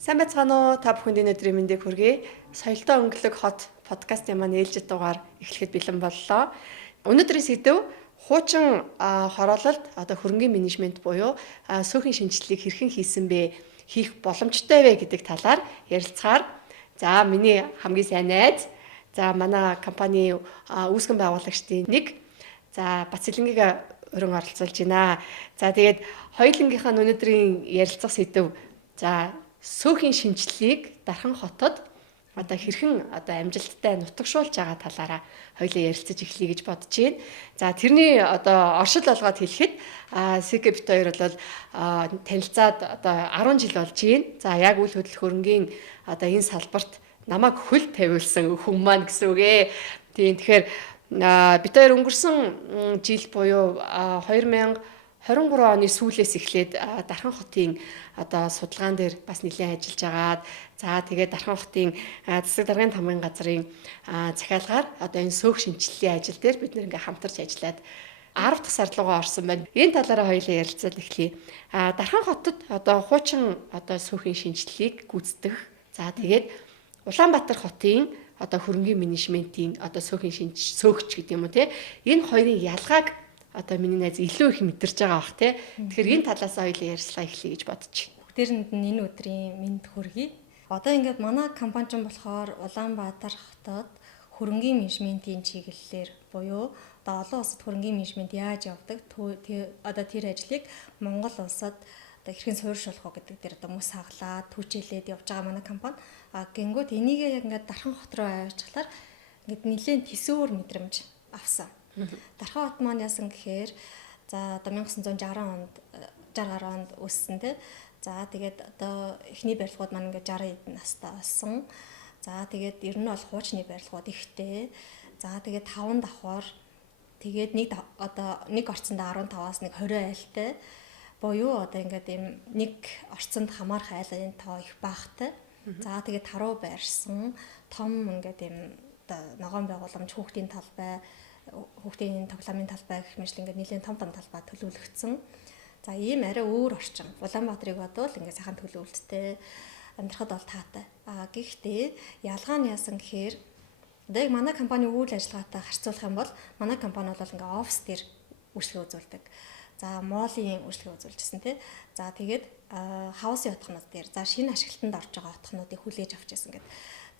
Сайн байцгаана уу? Та бүхэнд өнөөдрийн мэндийг хүргэе. Соёлтой өнгөлөг хот подкастын маань ээлжид дугаар эхлэхэд бэлэн боллоо. Өнөөдрийн сэдэв хуучин хороололд хөрөнгийн менежмент буюу сөөхийн шинжилгээг хэрхэн хийсэн бэ, хийх боломжтой вэ гэдэг талаар ярилцгаар. За миний хамгийн сайн найз, за манай компани үүсгэн байгуулагчдын нэг, за Бацэлэнгийг өрн оролцуулж байна. За тэгээд хоёулангийнхаа өнөөдрийн ярилцах сэдэв за сөөхийн шинжилгээг Дархан хотод хэрхэн амжилттай нутагшуулж байгаа талаараа хоёулаа ярилцаж эхлэе гэж бодож байна. За тэрний оршил олгоод хэлэхэд СК бит хоёр бол танилцаад 10 жил болж байна. За яг үйл хөдлөх хөрөнгийн энэ салбарт намайг хөл тавиулсан хүн маань гэсэн үг ээ. Тийм тэгэхээр бит хоёр өнгөрсөн жил буюу 2023 оны сүүлээс эхлээд Дархан хотын судалгаан дээр бас нэлээд ажиллаж агаад за тэгээд Дархан хотын засаг даргын тамгын газрын захиалгаар энэ сөөх шинжилгээний ажил дээр бид нэр хамтарч ажиллаад 10 дахь сар руугаа орсон байна. Энэ талаараа хоёулаа ярилцаад эхлэе. Дархан хотод хуучин сөөхийн шинжилгээг гүйцэтгэх. За тэгээд Улаанбаатар хотын хөрөнгийн менежментийн сөөхийн сөөгч гэдэг юм уу те. Энэ хоёрын ялгааг миний найз илүү их мэдэрч байгаа бах тий. Тэгэхээр энэ талаас хоёулаа ярьслаа эхлэе гэж бодож байна. Бүгдээрэнд нь энэ өдрийн мэнд хүргэе. Одоо ингээд манай компани ч болохоор Улаанбаатар хотод хөрөнгийн менежментийн чиглэлээр буюу олон улсад хөрөнгийн менежмент яаж явдаг тэр ажлыг Монгол улсад хэрхэн суурьшуулах вэ гэдэг дээр мөс хаглаад түүчээлээд явж байгаа манай компани. Гингүүд энийг яг ингээд Дархан хот руу аваачлахаар ингээд нэлээд төсөөр мэдрэмж авсан. Дархан хот маань яасан гэхээр за 1960 онд өссөн тий. За тэгээд эхний барилгууд маань ингээд 60 эд настай болсон. За тэгээд ер нь бол хуучны барилгууд ихтэй. За тэгээд 5 давхар тэгээд нэг орцонд 15-аас 20 айлтай. Буюу ингээд ийм нэг орцонд хамаарх айлын тоо их багтай. За тэгээд таруу байрсан том ингээд ийм ногоон байгууламж хүүхдийн талбай хүүхдийн тоглоомын талбай гэх мэт ингээд нэлээд том талбай төлөвлөгдсөн. За ийм арай өөр орчин. Улаанбаатарыг бодвол ингээд сайхан төлөвлөлттэй амьдрахад бол таатай. Гэхдээ ялгаа нь яасан гэхээр яг манай компани үйл ажиллагаатай харьцуулах юм бол манай компани бол ингээд офис дээр үйлчлэг үзүүлдэг. За молын үйлчлэг үзүүлжсэн тий. За тэгээд хаусын утгнууд дээр за шинэ ашиглалтанд орж байгаа утгнуудыг хүлээж авч яасан гэдэг.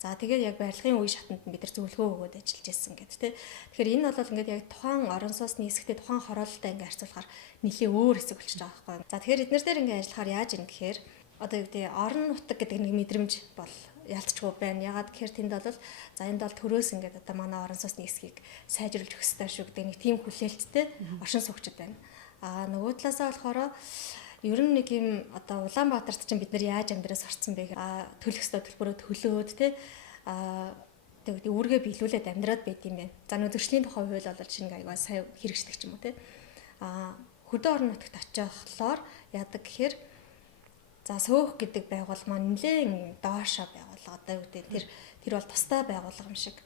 За тэгээд яг барилгын үе шатанд бид нар зөвлөгөө өгөөд ажиллаж ирсэн гэдэг тий. Тэгэхээр энэ бол ингээд яг тухайн орон сууцны хэсэгтээ тухайн хороололтой ингээд харьцуулахаар нэлээ өөр хэсэг болчихж байгаа байхгүй. За тэгэхээр эднэр дээр ингээд ажиллахаар яаж юм гэхээр юу гэдэг орон нутаг гэдэг нэг мэдрэмж бол ялцчихгүй байна. Ягаад гэхээр тэнд бол за энд бол төрөөс ингээд манай орон сууцны хэсгийг сайжруулж өгөх ёстой шүү гэдэг нэг тийм хүлээлттэй оршин суугчид байна. Нөгөө талаасаа болохоор ер нь нэг юм Улаанбаатарт чинь бид нар яаж амьдраас орцсон бэ гэхээр төлөх ёстой төлбөрөө төлөөд тий тэгээд үүргээ биелүүлээд амьдраад байт юм байна. За нөгөө зөрчлийн тухай хууль бол шинэ аягаа сайн хэрэгждэг ч юм уу тий. Хөдөө орон нутагт очихлоор яадаг гэхээр за сөөх гэдэг байгууллага маань нэлээд доошоо байгууллага тэр бол тусдаа байгууллага юм шиг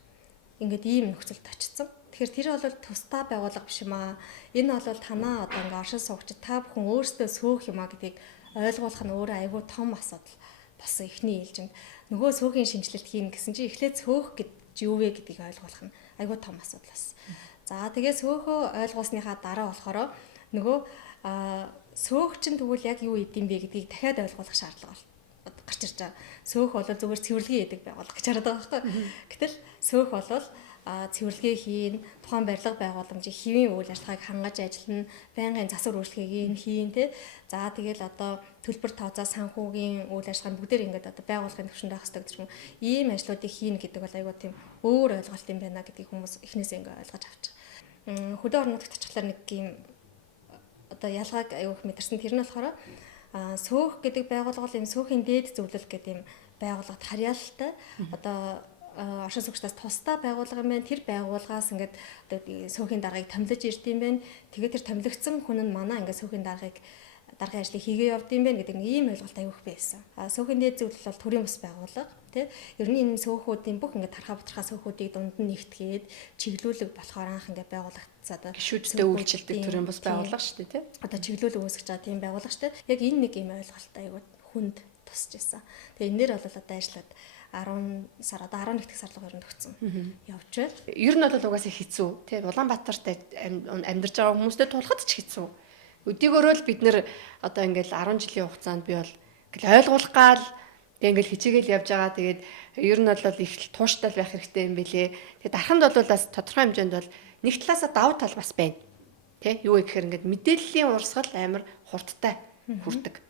ингээд ийм нөхцөлд очсон. Тэгэхээр тэр бол тусдаа байгууллага биш юм аа. Энэ бол танаа ингээд оршин суугчид та бүхэн өөрсдөө сөөх юм аа гэдгийг ойлгуулах нь өөрөө айгүй том асуудал болсон эхний ээлжинд. Нөгөө сөөхийн шинжилэлт хийн гэсэн чинь эхлээд сөөх гэж юу вэ гэдгийг ойлгуулах нь айгүй том асуудал болсон. За тэгээ сөөхөө ойлгуулсныхаа дараа болохоор нөгөө сөөх чинь тэгвэл яг юу идэм бэ гэдгийг дахиад ойлгуулах шаардлага гарч ирж байгаа. Сөөх бол зүгээр цэвэрлэгээ хийдэг байгууллага гэж хараад байгаа байхгүй. Гэтэл сөөх бол цэвэрлэгээ хийн, тухайн барилга байгууламжийн хэвийн үйл ажиллагааг хангаж ажиллана, байнгын засвар үйлчлэгийг хийн тий. За тэгэл төлбөр тооцоо санхүүгийн үйл ажиллагаанд бүгдээр ингээд байгууллагын төвшөнд байх хэрэгтэй гэх юм. Ийм ажлуудыг хийн гэдэг бол айгүй тийм өөр ойлголт юм байна гэдгийг хүмүүс эхнээсээ ингээд ойлгож авч байгаа. Хөдөө орон нутагт очихлаар нэг юм ялгааг айгүйх мэдэрсэн. Тэр нь болохоор сөөх гэдэг байгууллага бол энэ сөөхийн дээд зөвлөл гэдэг юм байгууллагад харьяалалтай оршин суугчдаас тусдаа байгууллага юм байна. Тэр байгууллагаас ингээд сөөхийн даргаыг томилж ирд юм байна. Тэгээд тэр томилогдсон хүн нь манай ингээд сөөхийн даргын ажлыг хийгээ явд юм байна гэдэг нэг ийм ойлголт аягүй их байсан. Сөөхийн дээд зөвлөл бол төрийн бас байгууллага тий. Ер нь энэ сөөхүүдийн бүх ингээд тархаа бутархаа сөөхүүдийг дунд нь нэгтгээд чиглүүлэг болохоор анх ингээд байгуулагдсан гишүүдтэй үйлчилдэг төрийн бас байгууллага шүү дээ тий. Чиглүүлэг үүсгэж байгаа тийм байгууллага шүү дээ. Яг энэ нэг ийм ойлголт аягүй хүнд тусч байсан. Тэгээ энэ дээр бол одоо ажиллаад 10 сар одоо 11 дэх сар руу төгссөн. Явж байна. Ер нь бол угаасаа хэцүү тий Улаанбаатарт амьдарч байгаа хүмүүстэй тулахад ч хэцүү. Өдийгөөрөө л бид нэр одоо ингээл 10 жилийн хугацаанд би бол ингээл ойлгуулах гал тэг ингээл хичээгээл явж байгаа. Тэгээд ер нь бол их тууштай байх хэрэгтэй юм бэлээ. Тэгээд дарханд бол бас тодорхой хэмжээнд бол нэг талаасаа давуу тал бас байна. Тэ юу гэхээр ингээд мэдээллийн урсгал амар хурдтай хүрдэг.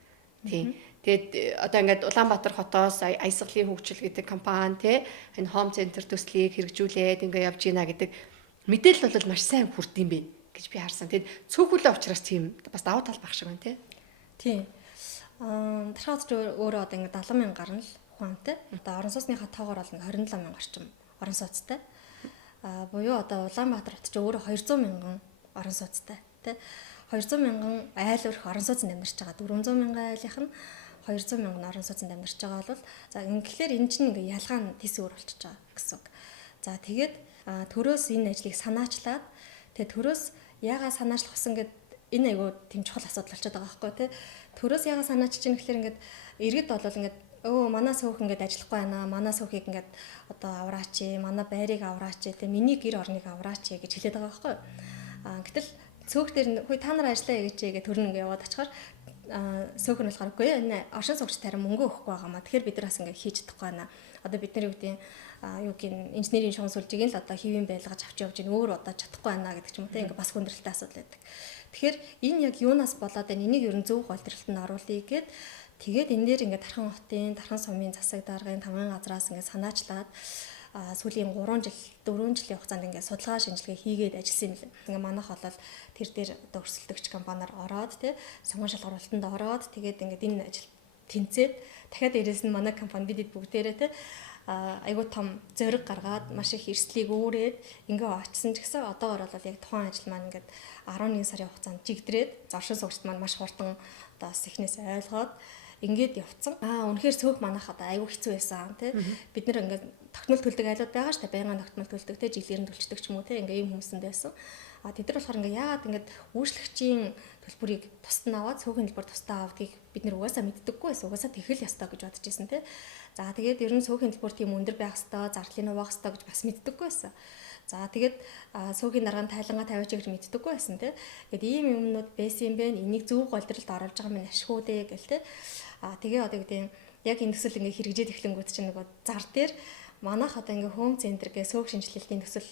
Тийм. Тэгээд одоо ингээд Улаанбаатар хотоос Аясгалын хөгжил гэдэг компани те энэ home center төслийг хэрэгжүүлээд ингээд явж гинэ гэдэг мэдээлэл бол маш сайн хүрдэм бэ гэж би харсан. Тэгээд цөөхөлөө учраас тийм бас давуу тал байх шиг байна те. Тийм. Дархаад өөрөө одоо ингээд 70,000 гарна л ухаантай. Одоо орон сууцныхаа тоогоор бол ингээд 27,000 орчим орон сууцтай. Буюу одоо Улаанбаатар хот ч өөрөө 200,000 орон сууцтай тий 200,000 айл өрх орон сууцнд амьдарч байгаа 400,000 айлынх нь 200,000 орон сууцнд амьдарч байгаа бол за ингээхээр энэ чинь ингээ ялгаа нь тис өөр болчихж байгаа гэсэн үг. За тэгээд төрөөс энэ ажлыг санаачлаад тэгээд төрөөс яагаад санаачлах гэсэн гээд энэ айгуу тийм чухал асуудал болчиход байгаа байхгүй тий төрөөс яагаад санаачиж чинь гэхээр ингээд иргэд болвол ингээд манай сөөх ингээд ажиллахгүй байна. Манай сөөхийг ингээд одоо авраач, манай байрыг авраач, тэгээ миний гэр орныг авраач гэж хэлээд байгаа байхгүй. Гэтэл сөөх дээр хөөе та нар ажиллаа гэж төрн ингээд яваад очихоор сөөх нь болохоор үгүй энэ оршин суугч тарин мөнгө өгөхгүй байгаамаа. Тэгэхээр бид нар бас ингээд хийж чадахгүй байна. Одоо бидний үгдийн юу гин инженерийн шугам сүлжийг л одоо хэвийн байлгаж авч явж ийн өөр одоо чадахгүй байна гэдэг ч юм уу те ингээд бас хүндрэлтэй асуудал байдаг. Тэгэхээр энэ яг юунаас болоод байна? Энийг ер нь зөв голдролтод оруулъя гэд тэгээд энэ дээр ингээд Дархан хотын Дархан сумын засаг даргын тамгын газраас ингээд санаачлаад сүүлийн 3 жил 4 жилийн хугацаанд ингээд судалгаа шинжилгээ хийгээд ажилласан юм лээ. Ингээд манайх болол тэр дээр одоо өрсөлдөгч компаниар ороод тий сонгон шалгуулалтанд ороод тэгээд ингээд энэ ажил тэнцээд дахиад дээрээс нь манай компани бидэд бүгдээрээ тий айгуу том зориг гаргаад маш их эрсдлийг өөрөөд ингээ очсон ч гэсэн одоогор бол яг тухайн ажил маань ингээд 11 сарын хугацаанд жигдрээд зоршин суугчд маань маш хурдан одоо эхнээс ойлгоод ингээд явцсан. Үнэхээр сөөх манайх одоо айгүй хэцүү байсан тий. Бид нэр ингээд тогтмол төлдөг айлууд байгаа ш та байнгын тогтмол төлдөг тий жилээр нь төлчдөг ч юм уу тий ингээ ийм хүмүүсэнд байсан. Тэд нар болохоор ингээ яагаад ингээд үйлчлэгчийн төлбөрийг тусад нь аваад сөөхөн төлбөр тусдаа авдгийг бид нэр угаасаа мэддэггүй байсан. Угаасаа тэхэл ёстой гэж бодож байсан тий. За тэгээд ер нь сөөхөн төлбөр тийм өндөр байх ёстой, зардлын нь байх ёстой гэж бас мэддэггүй байсан. За тэгээд сөөгийн даргаанд тайлангаа тавиач гэж мэддэггүй байсан тий. Ингээд ийм юмнууд байсан юм бэ. Энийг зөв голдролд оруулж байгаа минь ашгүй дээ гэл тий. Тэгээ одоо гэдэг яг энэ төсөл ингээ хэрэгжээд эхлэнгүүт чинь нөгөө зар дээр манайх одоо ингээ home center гээ сөөх шинжилэлтийн төсөл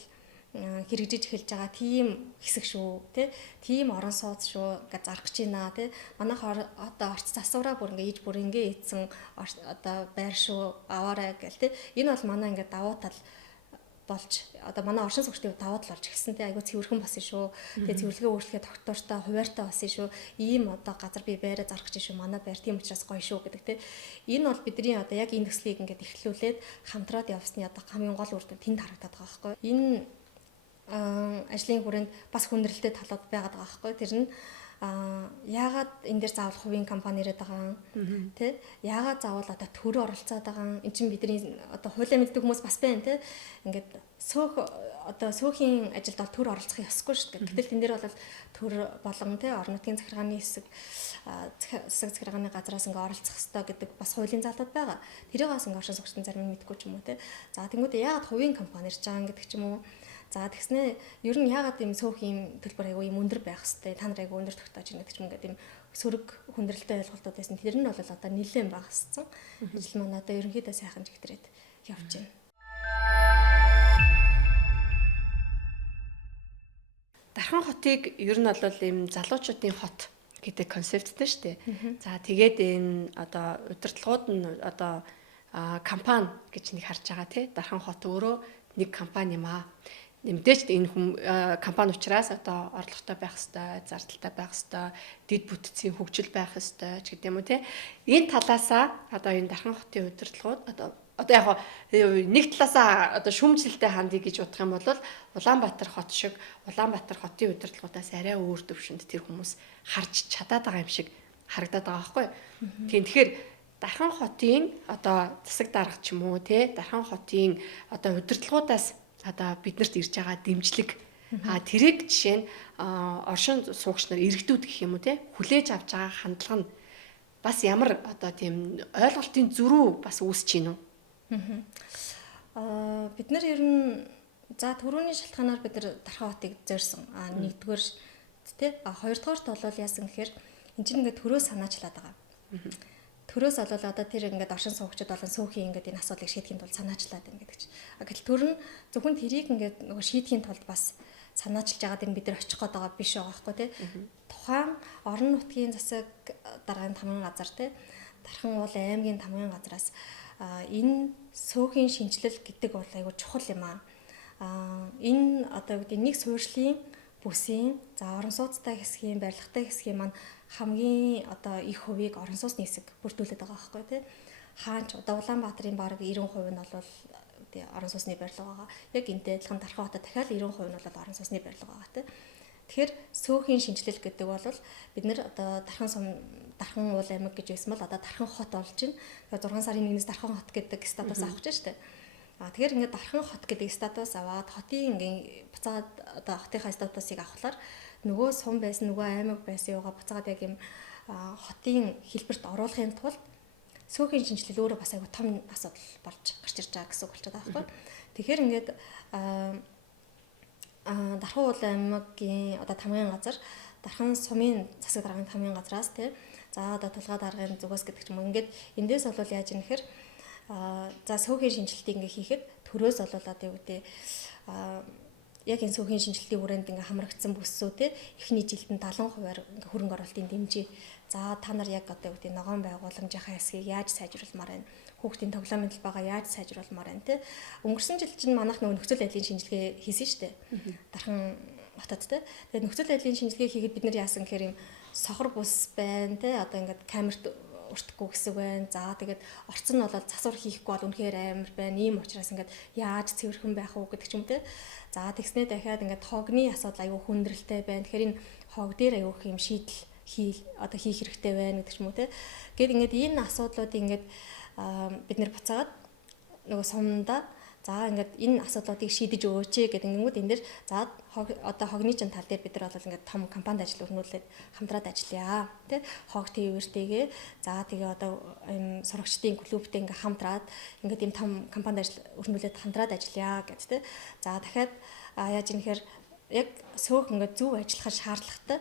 хэрэгжиж эхэлж байгаа тийм хэсэг шүү тий. Тийм орон сууц шүү ингээ зарах гэж байна тий. Манайх одоо орц засвараа бүр ингээ иж бүр ингээ ийдсэн одоо байр шүү аваарай гэл тий. Энэ бол манай ингээ давуу тал болж одоо манай оршин суугчдын давуу тал болж эхэлсэн тий. Айгуу цэвэрхэн болсон шүү. Тэгээ цэвэрлэгээ өөрчлөхөд доктортой хуваартай болсон шүү. Ийм одоо газар би байраа зарах гэж шүү. Манай байр тийм учраас гоё шүү гэдэг тий. Энэ бол бидний одоо яг энэ төслийг ингээд эхлүүлээд хамтраад явсны одоо хамгийн гол үр дүн тэнд харагдаад байгаа байхгүй. Энэ ажлын хүрээнд бас хүндрэлтэй талууд байгаад байгаа байхгүй. Тэр нь яагаад энэ дээр заавал хувийн компани ирээд байгаа юм тий яагаад заавал одоо төр оролцоод байгаа юм эн чинь бидний одоо хуулийн мэддэг хүмүүс бас байна тий ингээд сөөх одоо сөөхийн ажилд бол төр оролцох ёсгүй шүү дээ. Гэтэл тэн дээр бол төр болон тий орон нутгийн захиргааны хэсэг захиргааны газраас ингээ оролцох ёстой гэдэг бас хуулийн залтууд байгаа. Тэрийг бас ингээ оршин суугчдын зарим нь мэдгүй ч юм уу тий. За тэнгуүдээ яагаад хувийн компани ирж байгаа гэдэг ч юм уу. За тэгснэ ер нь яагаад ийм сөөхийн төлбөр айгүй юм өндөр байх хэвээр та нар айгүй өндөр тогтоож байна гэдэг ч юм ингээд ийм сөрөг хүндрэлтэй ойлголтууд байсан. Тэр нь бол одоо нэлээд багассан. Ажил маань одоо ерөнхийдөө сайхан жигтрээд явж байна. Дархан хотыг ер нь бол ийм залуучуудын хот гэдэг концепттэй шүү дээ. За тэгээд энэ одоо удирдлагууд нь одоо компани гэж нэг харж байгаа тий. Дархан хот өөрөө нэг компани юм аа. Мэдээж энэ компани учраас одоо орлоготой байх хэвээр, зардалтай байх хэвээр, дэд бүтцийн хөгжил байх хэвээр ч гэдэг юм уу те. Энэ талаасаа одоо энэ Дархан хотын удирдлагууд одоо яг нэг талаасаа одоо шүүмжлэлтэй хандъя гэж бодох юм бол Улаанбаатар хот шиг Улаанбаатар хотын удирдлагуудаас арай өөр төвшөнд тэр хүмүүс харж чадаад байгаа юм шиг харагдаад байгаа байхгүй юу. Тэгэхээр Дархан хотын одоо засаг дарга ч юм уу те Дархан хотын одоо удирдлагуудаас одоо биднэрт ирж байгаа дэмжлэг тэрийг жишээ нь оршин суугч нар иргэдүүд гэх юм уу те хүлээж авч байгаа хандлага нь бас ямар одоо тийм ойлголтын зөрүү бас үүсэж гин үү? Бид нар ер нь за түрүүний шалтгаанаар бид нар Дархан хотыг зорьсон. Нэгдүгээр тий хоёрдугаарт бол яасан гэхээр энэ чинь ингээд төрөө санаачлаад байгаа. Төрөөс болол одоо тэр ингээд оршин суугчид болон сүүхийн ингээд энэ асуудлыг шийдэхийн тулд санаачлаад байна гэдэг чинь. Гэтэл төр нь зөвхөн тэрийг ингээд нөгөө шийдэхийн тулд бас санаачилж байгаад энэ бид нар очих гээд байгаа биш байгаа байхгүй тий. Тухайн орон нутгийн засаг даргын тамгын газар тий Дархан уул аймгийн тамгын газраас энэ сөөхийн шинжилэл гэдэг бол айгүй чухал юм аа. Энэ одоо гэдэг нэг суурьшлийн бүсийн за орон сууцтай хэсгийн барилгатай хэсгийн маань хамгийн одоо их хувийг орон сууцны хэсэг бүрдүүлээд байгаа байхгүй тий. Хаанч одоо Улаанбаатарын бараг 90% нь бол орон сууцны барилга байгаа. Яг энтэй адилхан Дархан хотод дахиад 90% нь бол орон сууцны барилга байгаа тий. Тэгэхээр сөөхийн шинжилэл гэдэг бол бид нэр одоо Дархан уул аймаг гэж байсан бол одоо Дархан хот болж байна. Тэгэхээр 6 сарын 1-ээс Дархан хот гэдэг статус авах гэж штэ. Тэгэхээр ингээд Дархан хот гэдэг статус аваад хотын ингээд буцаад одоо хотынхаа статусыг авахлаар нөгөө сум байсан нөгөө аймаг байсан юугаа буцаад яг юм хотын хэлбэрт оруулахын тулд сөөхийн шинжилэл өөрөө бас айгүй том асуудал болж гарч ирж байгаа гэсэн үг болчиход байгаа байхгүй. Тэгэхээр ингээд Дархан уул аймагын одоо тамгын газар Дархан сумын засаг даргын тамгын газраас тий за одоо тулгай даргын зүгээс гэдэг ч юм уу ингээд эндээс бол яаж юм нэхэр за сөөхийн шинжилтийг ингээ хийхэд төрөөс болоод одоо юу гэдэг яг энэ сөөхийн шинжилтийн хүрээнд ингээ хамрагдсан бүссүү те эхний жилд нь 70% ингээ хөрөнгө оруулалтын дэмжээ. За та нар яг одоо юу гэдэг ногоон байгууламжийнхаа хэсгийг яаж сайжруулмаар байна? Хүүхдийн тоглоомын талбайгаа яаж сайжруулмаар байна те? Өнгөрсөн жил чинь манайх нөгөө нөхцөл байдлын шинжилгээ хийсэн шүү дээ. Дархан хотод те. Тэгээд нөхцөл байдлын шинжилгээ хийгээд бид нар яасан гэхээр юм сохор бус байна те. Одоо ингээд камерт уртахгүй гэсэн байна. За тэгээд орцсон нь бол засвар хийхгүй бол үнэхээр амар байна. Ийм учраас ингээд яаж цэвэрхэн байх уу гэдэг ч юм те. За тэгснээ дахиад ингээд хогны асуудал аюу хүндрэлтэй байна. Тэгэхээр энэ хог дээр аюу их юм шийдэл хийх хэрэгтэй байна гэдэг ч юм уу те. Гэт ингээд энэ асуудлуудыг ингээд бид нэр буцаагаад нөгөө сумдаа за ингээд энэ асуудлуудыг шийдэж өгөөч гэдэг ингэнгүүт энэ дэр за одоо хогны чин тал дээр бид нар бол ингээд том компанид ажил өрнүүлээд хамтраад ажиллая тий хог тээвэртэйгээ за тэгээ одоо юм сурагчдын клубтэй ингээд хамтраад ингээд юм том компанид ажил өрнүүлээд хамтраад ажиллая гэдэг тий за дахиад яаж юм нэхэр яг сөөх ингээд зөв ажиллахад шаардлагатай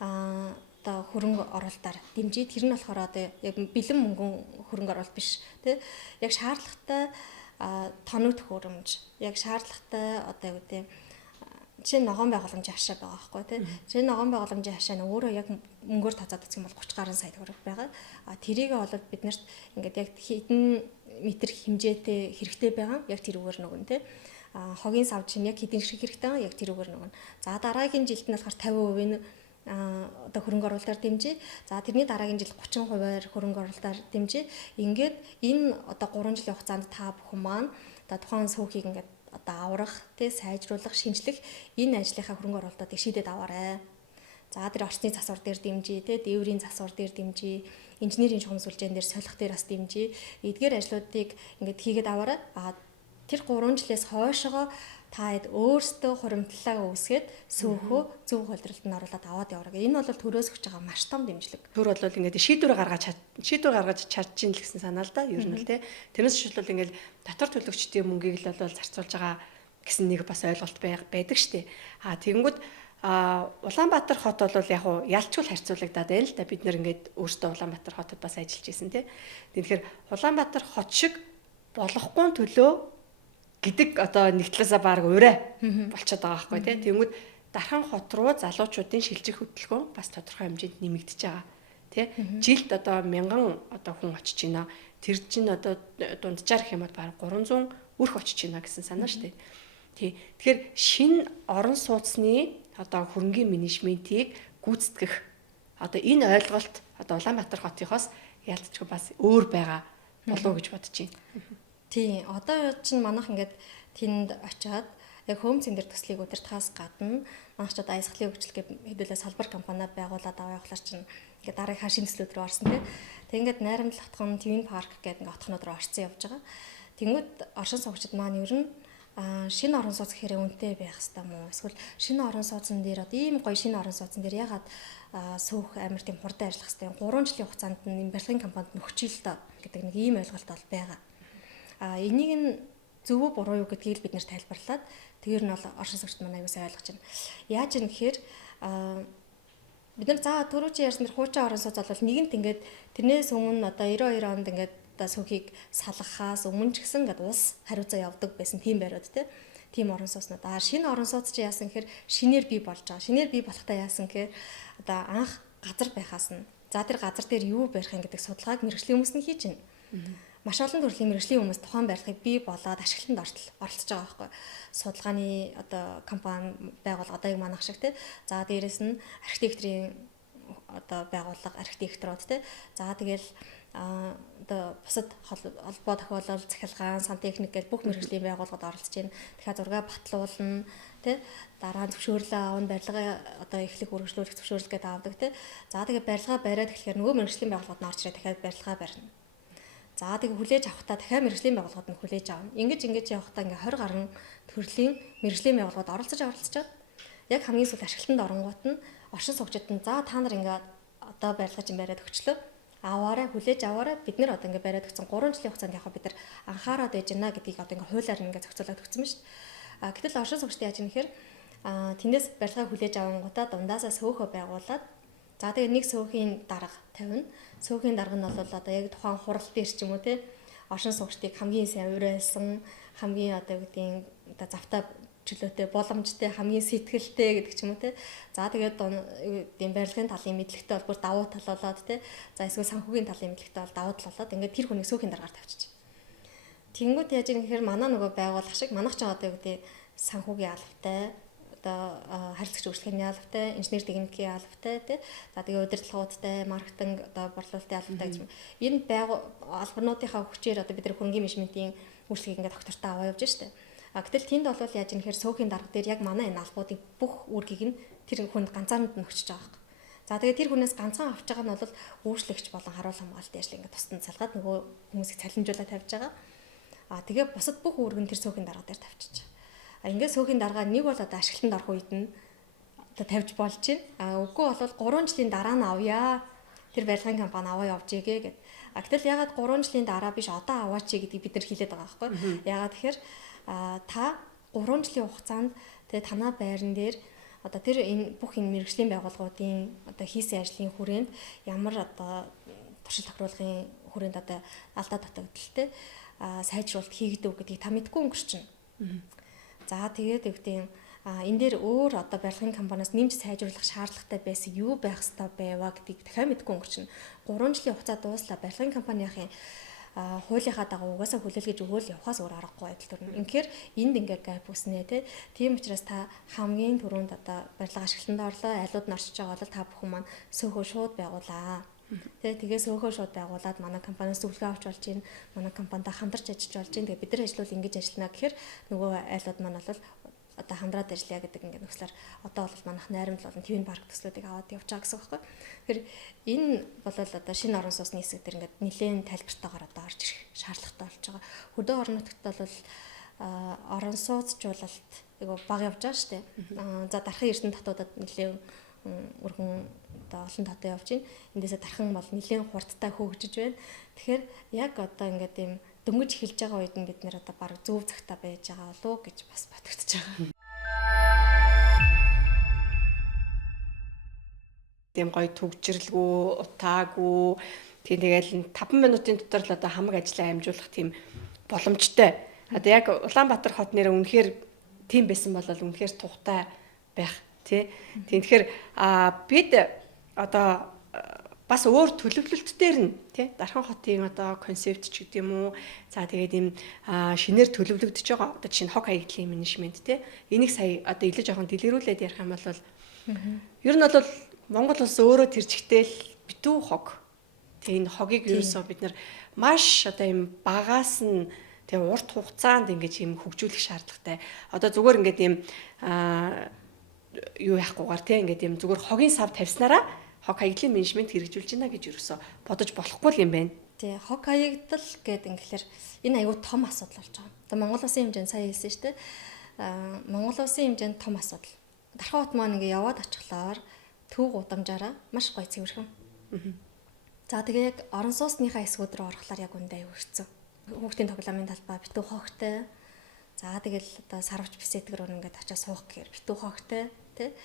одоо хөрөнгө оруулалтаар дэмжиж тэр нь болохоор одоо яг бэлэн мөнгөн хөрөнгө оруулалт биш тий яг шаардлагатай тоног төхөөрөмж яг шаардлагатай одоо юу гэдэг жишээ нь ногоон байгууламжийн хашаа байгаа байхгүй тий. Жишээ нь ногоон байгууламжийн хашаа нь өөрөө яг мөнгөөр тооцоод үзэх юм бол 30 гаруй сая төгрөг байгаа. Тэрийг бол бид нарт ингээд яг хэдэн метр хэмжээтэй хэрэгтэй байгаа. Яг тэр үгээр нөгөн тий. Хогийн сав чинь яг хэдэн шиг хэрэгтэй байгаа. Яг тэр үгээр нөгөн. За дараагийн жилд нь болохоор 50% нь одоо хөрөнгө оруулалтаар дэмжиж. За тэрний дараагийн жил 30%-аар хөрөнгө оруулалтаар дэмжиж. Ингээд энэ одоо 3 жилийн хугацаанд та бүхэн маань одоо тухайн сүүхийг ингээд одоо аврах, тэ сайжруулах, шинжлэх энэ ажлынхаа хөрөнгө оруулалтыг шийдээд аваарай. За тэр орчны засвар дээр дэмжиж, тэ дээврийн засвар дээр дэмжиж, инженерийн чухам сүлжээн дээр солих дээр бас дэмжиж, эдгээр ажлуудыг ингээд хийгээд аваарай. Тэр 3 жилээс хойшоо та хэд өөрсдөө хуримтлалаа үүсгээд сүүхөө зөв хөлдрөлд нь оруулаад аваад яваарай. Энэ бол төрөөс өгч байгаа маш том дэмжлэг. Төр бол ингээд шийдвэр гаргаж чадчихин л гэсэн санаа л да. Ер нь л тий. Тэрнээс шилбэл ингээд татвар төлөгчдийн мөнгийг л бол зарцуулж байгаа гэсэн нэг бас ойлголт байдаг штэ. Тэгэнгүүт Улаанбаатар хот бол яг уу ялчгүй харьцуулагдаад байна л да. Бид нэр ингээд өөрсдөө Улаанбаатар хотод бас ажиллаж исэн тий. Тэгэхээр Улаанбаатар хот шиг болохгүй төлөө гэдэг одоо нэг талаасаа баг урай болчиход байгаа байхгүй тий. Тэнгүүд Дархан хот руу залуучуудын шилжих хөдөлгөөн бас тодорхой хэмжээнд нэмэгдэж байгаа тий. Жилд одоо 1000 одоо хүн очиж байна. Тэр чинь одоо дунджаар гэх юм бол баг 300 өрх очиж байна гэсэн санаа шүү дээ. Тий. Тэгэхээр шинэ орон сууцны одоо хөрөнгийн менежментийг гүйцэтгэх одоо энэ ойлголт одоо Улаанбаатар хотынхоос ялцчгүй бас өөр байгаа болов гэж бодож байна. Тий, одоо чинь манайх ингээд тэнд очиад яг Home Center төслийг удирдахаас гадна манайх ч одоо аясгалын хөгжил хэдүүлээ салбар компани байгуулад аваа явахлаар чинь ингээд дараагийн хашийн төслүүд рүү орсон тий. Тэг ингээд найрамдал хотхон Twin Park гэдэг ингээд хотхнууд руу орсон явж байгаа. Тэнгүүд оршин суугчид маань ер нь шинэ орон сууц гэхээр үнэтэй байх хэрэгтэй мó? Эсвэл шинэ орон сууцн дээр одоо ийм гоё шинэ орон сууцн дээр ягаад суух амар тийм хурдан ажиллах хэрэгтэй. 3 жилийн хугацаанд энэ барилгын компанид нөхчил доо гэдэг нэг ийм ойлголт бол байгаа. Энийг нь зөв үү буруу юу гэдгийг бид нэр тайлбарлаад тэр нь бол оршин суугчид манай аюул сайн ойлгож байна. Яаж юм гэхээр бид нар за түрүү чи ярьсан тэр хуучин орон сууц бол нэгэнт ингээд тэрнээс өмнө одоо 92 онд ингээд одоо сүүхийг салгахаас өмнө ч гэсэн ингээд ус хариуцаа явдаг байсан тийм байрууд тийм орон сууцнууд. Шинэ орон сууц чи яасан гэхээр шинээр бий болж байгаа. Шинээр бий болохдаа яасан гэхээр одоо анх газар байхаас нь за тэр газар дээр юу барих юм гэдэг судалгааг мэргэжлийн хүмүүс нь хийж байна. Маш олон төрлийн мэргэжлийн хүмүүс тухайн барилгыг бий болоод ашиглалтанд оролцож байгаа байхгүй. Судалгааны одоо компани байгууллага одоо яг манайх шиг за дээрэс нь архитекторын одоо байгууллага архитекторууд за тэгэл одоо бусад холбоо тохиолол захиргаан сантехник гэл бүх мэргэжлийн байгууллагууд оролцож байна. Тэгэхээр зургаа батлуулна дараа нь зөвшөөрлөө аавн барилгаа одоо эхлэх үргэлжлүүлэх зөвшөөрөл гэдэг авдаг За тэгээ барилгаа бариад тэгэхээр нөгөө мэргэжлийн байгууллагууд нь орж ирээд дахиад барилгаа барина. За тэгээ хүлээж авахтаа дахиад мэргэжлийн байгууллагууд нь хүлээж авна. Ингэж явахдаа ингээ 20 гаруй төрлийн мэргэжлийн байгууллагууд оролцож яг хамгийн сүүл ашиглалтанд оронгууд нь оршин суугчид нь за та нар ингээ одоо барилгаа чинь бариад өгчлөө. Хүлээж аваарай бид нар одоо ингээ бариад өгсөн 3 жилийн хугацаанд яг бид нар анхаарал байж гэнэ гэдгийг одоо ингээ хуулиар ингээ зохицуулаад өгсөн ба шүү дээ. Гэтэл оршин суугчид яаж юм гэхээр тэндээс барилгаа хүлээж авангуудаа дундаасаа сөөхөө байгуулад за тэгээ нэг сөөхийн дарга тавина. Сөөхийн дарга нь бол одоо яг тухайн хурал дээр ч юм уу оршин суугчдыг хамгийн сайн уриалсан хамгийн одоо гэдгийг одоо завтаа чөлөөтэй боломжтой хамгийн сэтгэлтэй гэдэг ч юм уу За тэгээд ийм барилгын талын мэдлэгтэй бол бүр давуу тал болоод за эсвэл санхүүгийн талын мэдлэгтэй бол давуу тал болоод ингээд тэр хүний сөөхийн даргаар тавьчих. Тэнгүүд яаж юм гэхээр манай нөгөө байгууллага шиг манайх ч одоо гэдэг санхүүгийн албатай одоо харилцагч үйлчлэгийн албатай, инженер техникийн албатай за тэгээ удирдлагуудтай, маркетинг одоо борлуулалтын албатай гэж энэ албануудынхаа хүчээр одоо бид нар хөрөнгөний менежментийн үйлчлэгийг ингээд доктортой аваа явж штэ. Гэтэл тэнд бол яаж юм гэхээр сөөхийн дарга дээр яг манай энэ албуудын бүх үүргийг нь тэр хүнд ганцаард нь өгч байгаа юм. За тэгээ тэр хүнээс ганцхан авч байгаа нь бол үйлчлэгч болон харуул хамгаалалтын ажлыг ингээд тусдан салгаад нөгөө хүмүүсийг цалинжуулаад тавьж байгаа. Тэгээ бусад бүх үүрэг нь тэр сөөхийн дарга дээр тавьчих. Ингээд сөөхийн дарга нэг бол одоо ашиглалтанд орох үед нь одоо тавьж болж байна. Үгүй бол 3 жилийн дараа нь авъя. Тэр барилгын компани аваа явж игээ гэд. Гэтэл ягаад 3 жилийн дараа биш одоо аваач гэдгийг бид нар хэлээд байгаа байхгүй. Ягаад тэгэхээр та 3 жилийн хугацаанд тэгээ танаа байран дээр одоо тэр энэ бүх энэ мэргэжлийн байгууллагуудын одоо хийсэн ажлын хүрээнд ямар одоо туршил тохируулгын хүрээнд одоо алдаа дутагдaltaй сайжруулалт хийгдэв гэдгийг та мэдгүй өнгөрчин. За тэгээд өвдөө энэ дээр өөр одоо барилгын компаниас нэмж сайжруулах шаардлагатай байсан юу байх ёстой байваа гэдгийг дахиад мэдгүй өнгөрчин. 3 жилийн хугацаа дууслаа барилгын компанийн хуулийнхаа дагуу угаасаа хүлээлгэж өгөөл явахаас өөр аргагүй байдал төрнө. Инхээр энд ингээ гэп үснэ тийм учраас та хамгийн түрүүнд одоо барилга ашиглалтанд орлоо, айлууд нь орчиж байгаа бол та бүхэн маань сөөхөө шууд байгуулаа. Тэгээ сөөхөө шууд байгуулад манай компаниас зөвлөгөө авч болж байна. Манай компанитай хамтарч ажиллаж болж байна. Тэгээ бид нар ажиллавал ингэж ажиллана гэхээр нөгөө айлууд маань бол одоо хамдраад ажиллая гэдэг ингээд нөхцлөөр одоо бол манайх найрамд болон твин парк төслүүдийг аваад явж байгаа гэсэн үг байхгүй. Тэгэхээр энэ бол одоо шинэ орон сууцны хэсэг дээр ингээд нэлээд тайлбартаагаар одоо орж ирэх шаардлагатай болж байгаа. Хөдөө орон нутгад бол орон сууцжуулалт айгу бага явж байгаа шүү дээ. За дархан эрдэнэ татуудад нэлээд өргөн одоо олон татаа явж байна. Эндээсээ дархан бол нэлээд хурдтай хөгжиж байна. Тэгэхээр яг одоо ингээд ийм дөнгөж эхэлж байгаа үед нь бид нэр одоо баг зөв цагтаа байж байгаа болов уу гэж бас бодогдож байгаа. Тийм гоё төгжрэлгүй, утаагүй тэгэл 5 минутын дотор л одоо хамаг ажлаа амжуулах тийм боломжтой. Одоо яг Улаанбаатар хот нэр үнэхээр тийм байсан бол үнэхээр тухтай байх тий. Тэгэхээр бид одоо бас өөр төлөвлөлтээр нь тий Дархан хотын одоо концепт ч гэдэг юм уу. За тэгээд ийм шинээр төлөвлөгдөж байгаа одоо жишээ нь хог хаягдлын менежмент тий. Энийг сая одоо илүү жоохон дэлгэрүүлээд ярих юм бол ер нь бол Монгол улс өөрөө тэр чигтэл битүү хог. Тэгээ энэ хогийг ерөөсөө бид нар маш одоо ийм багаас нь тэгээ урт хугацаанд ингэж ийм хөгжүүлэх шаардлагатай. Одоо зүгээр ингээд ийм юу яахгүйгээр тий ингээд ийм зүгээр хогийн сав тавьснараа хог хаягдлын менежмент хэрэгжүүлж байна гэж ерөөсөө бодож болохгүй юм байна. Тий хог хаягдал гэдэг ингээхээр энэ аюу том асуудал болж байгаа. Одоо Монгол улсын хэмжээнд сая хэлсэн шүү дээ. Монгол улсын хэмжээнд том асуудал. Дархан хот маань ингээ яваад очихлоор төв гудамжаараа маш гоё цэвэрхэн. За тэгээ яг орон суусныхаа эсгүүд рүү орохлоор яг үндэ аюу хэцүү. Хүүхдийн тоглоомын талбай битүү хогтой. За тэгэл одоо сарвч бисэдэг рүү ингээд очиж суух гэхээр битүү хогтой тий.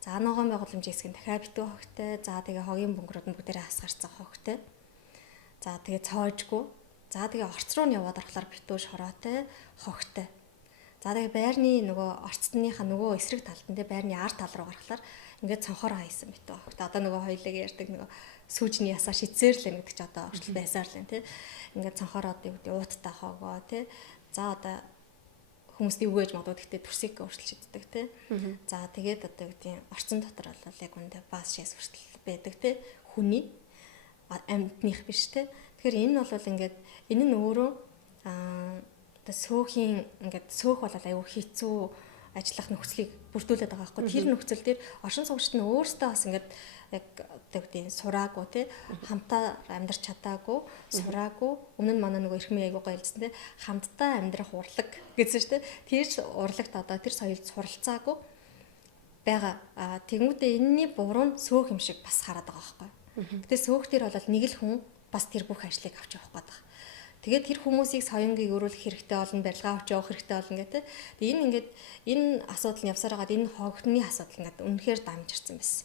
За ногоон байгууламжийн хэсэг нь дахиад битүү хогтой. За тэгээ хогийн бөмбөрүүд нь бүгдээрээ хасгарцсан хогтой. За тэгээ цоожгүй. За тэгээ орц руу нь яваад орохлоор битүү шороотой хогтой. За тэгээ байрны нөгөө орцтныхаа нөгөө эсрэг талд нь тий байрны ард тал руу гарахлаар ингээд цонхоор хайсан битүү хогтой. Одоо нөгөө хоёлыг ярьдаг нөгөө сүүжний ясаа шицээрлэн гэдэг чи одоо орчлол байсаар л тий. Ингээд цонхоор одоо юу гэдэг ууттай хоогоо тий. За одоо хүмүүст юу гэж магадгүй гэхдээ төрсийг өөрчилж иддэг тий. За тэгээд одоо юу гэдэг орцон дотор бол яг үндэ баас шээс хүртэл байдаг тий. Хүний амьтных биш тий. Тэгэхээр энэ нь бол ингээд энэ нь өөрөө одоо сөөхийн ингээд сөөх бол аюу хэцүү ажиллах нөхцөлийг бүрдүүлээд байгаа байхгүй. Тэр нөхцөл дээр оршин суугчид нь өөрсдөө бас ингээд яг одоо үгдийн сураагүй тий хамтаа амьдарч чадаагүй сураагүй өмнө нь манай нөгөө эрхмийн аягүй гойлдсан тий хамтдаа амьдрах урлаг гэсэн шүү дээ тэр урлагт одоо тэр соёлд суралцаагүй байгаа тэгмүүдээ энэний буруу нь сөөх юм шиг бас хараад байгаа байхгүй. Гэтэ сөөх дээр бол нэг л хүн бас тэр бүх ажлыг авч явах гээд байгаа. Тэгээд тэр хүмүүсийг соёнгийг өрүүлэх хэрэгтэй болно, барилгаа авч явах хэрэгтэй болно гэдэг. Тэгээд энэ ингээд энэ асуудал нь явсаар хагаад энэ хогтны асуудал ингээд үнэхээр дамжирсан байсан.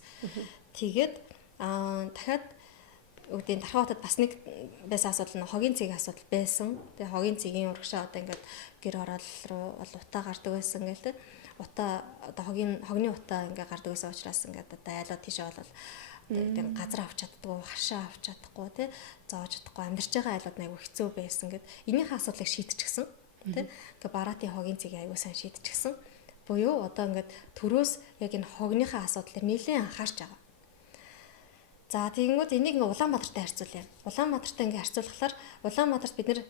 Тэгээд дахиад үгдийн Тархаа хотод бас нэг байсан асуудал нь хогийн цэгийн асуудал байсан. Тэгээ хогийн цэгийн урагшаа одоо ингээд гэр орол руу бол утаа гардаг байсан гээл тэ. Утаа одоо хогны утаа ингээд гардаг байсан учраас ингээд одоо айлууд тийшээ бол тэгээд газар авч чаддгүй, хашаа авч чадахгүй тий зоож чадахгүй амьдарч байгаа айлууд айгүй хэцүү байсан гэд энийхээ асуудлыг шийдчихсэн тий. Тэгээ Бараатын хогийн цэгийн айгүй сайн шийдчихсэн. Буюу одоо ингээд төрөөс яг энэ хогныхаа асуудлыг нэлээд анхаарч байгаа. За тэгэнгүүт энийг ингээ Улаанбаатартай харьцуулъя. Улаанбаатартай ингээ харьцуулахлаар Улаанбаатарт бид нэр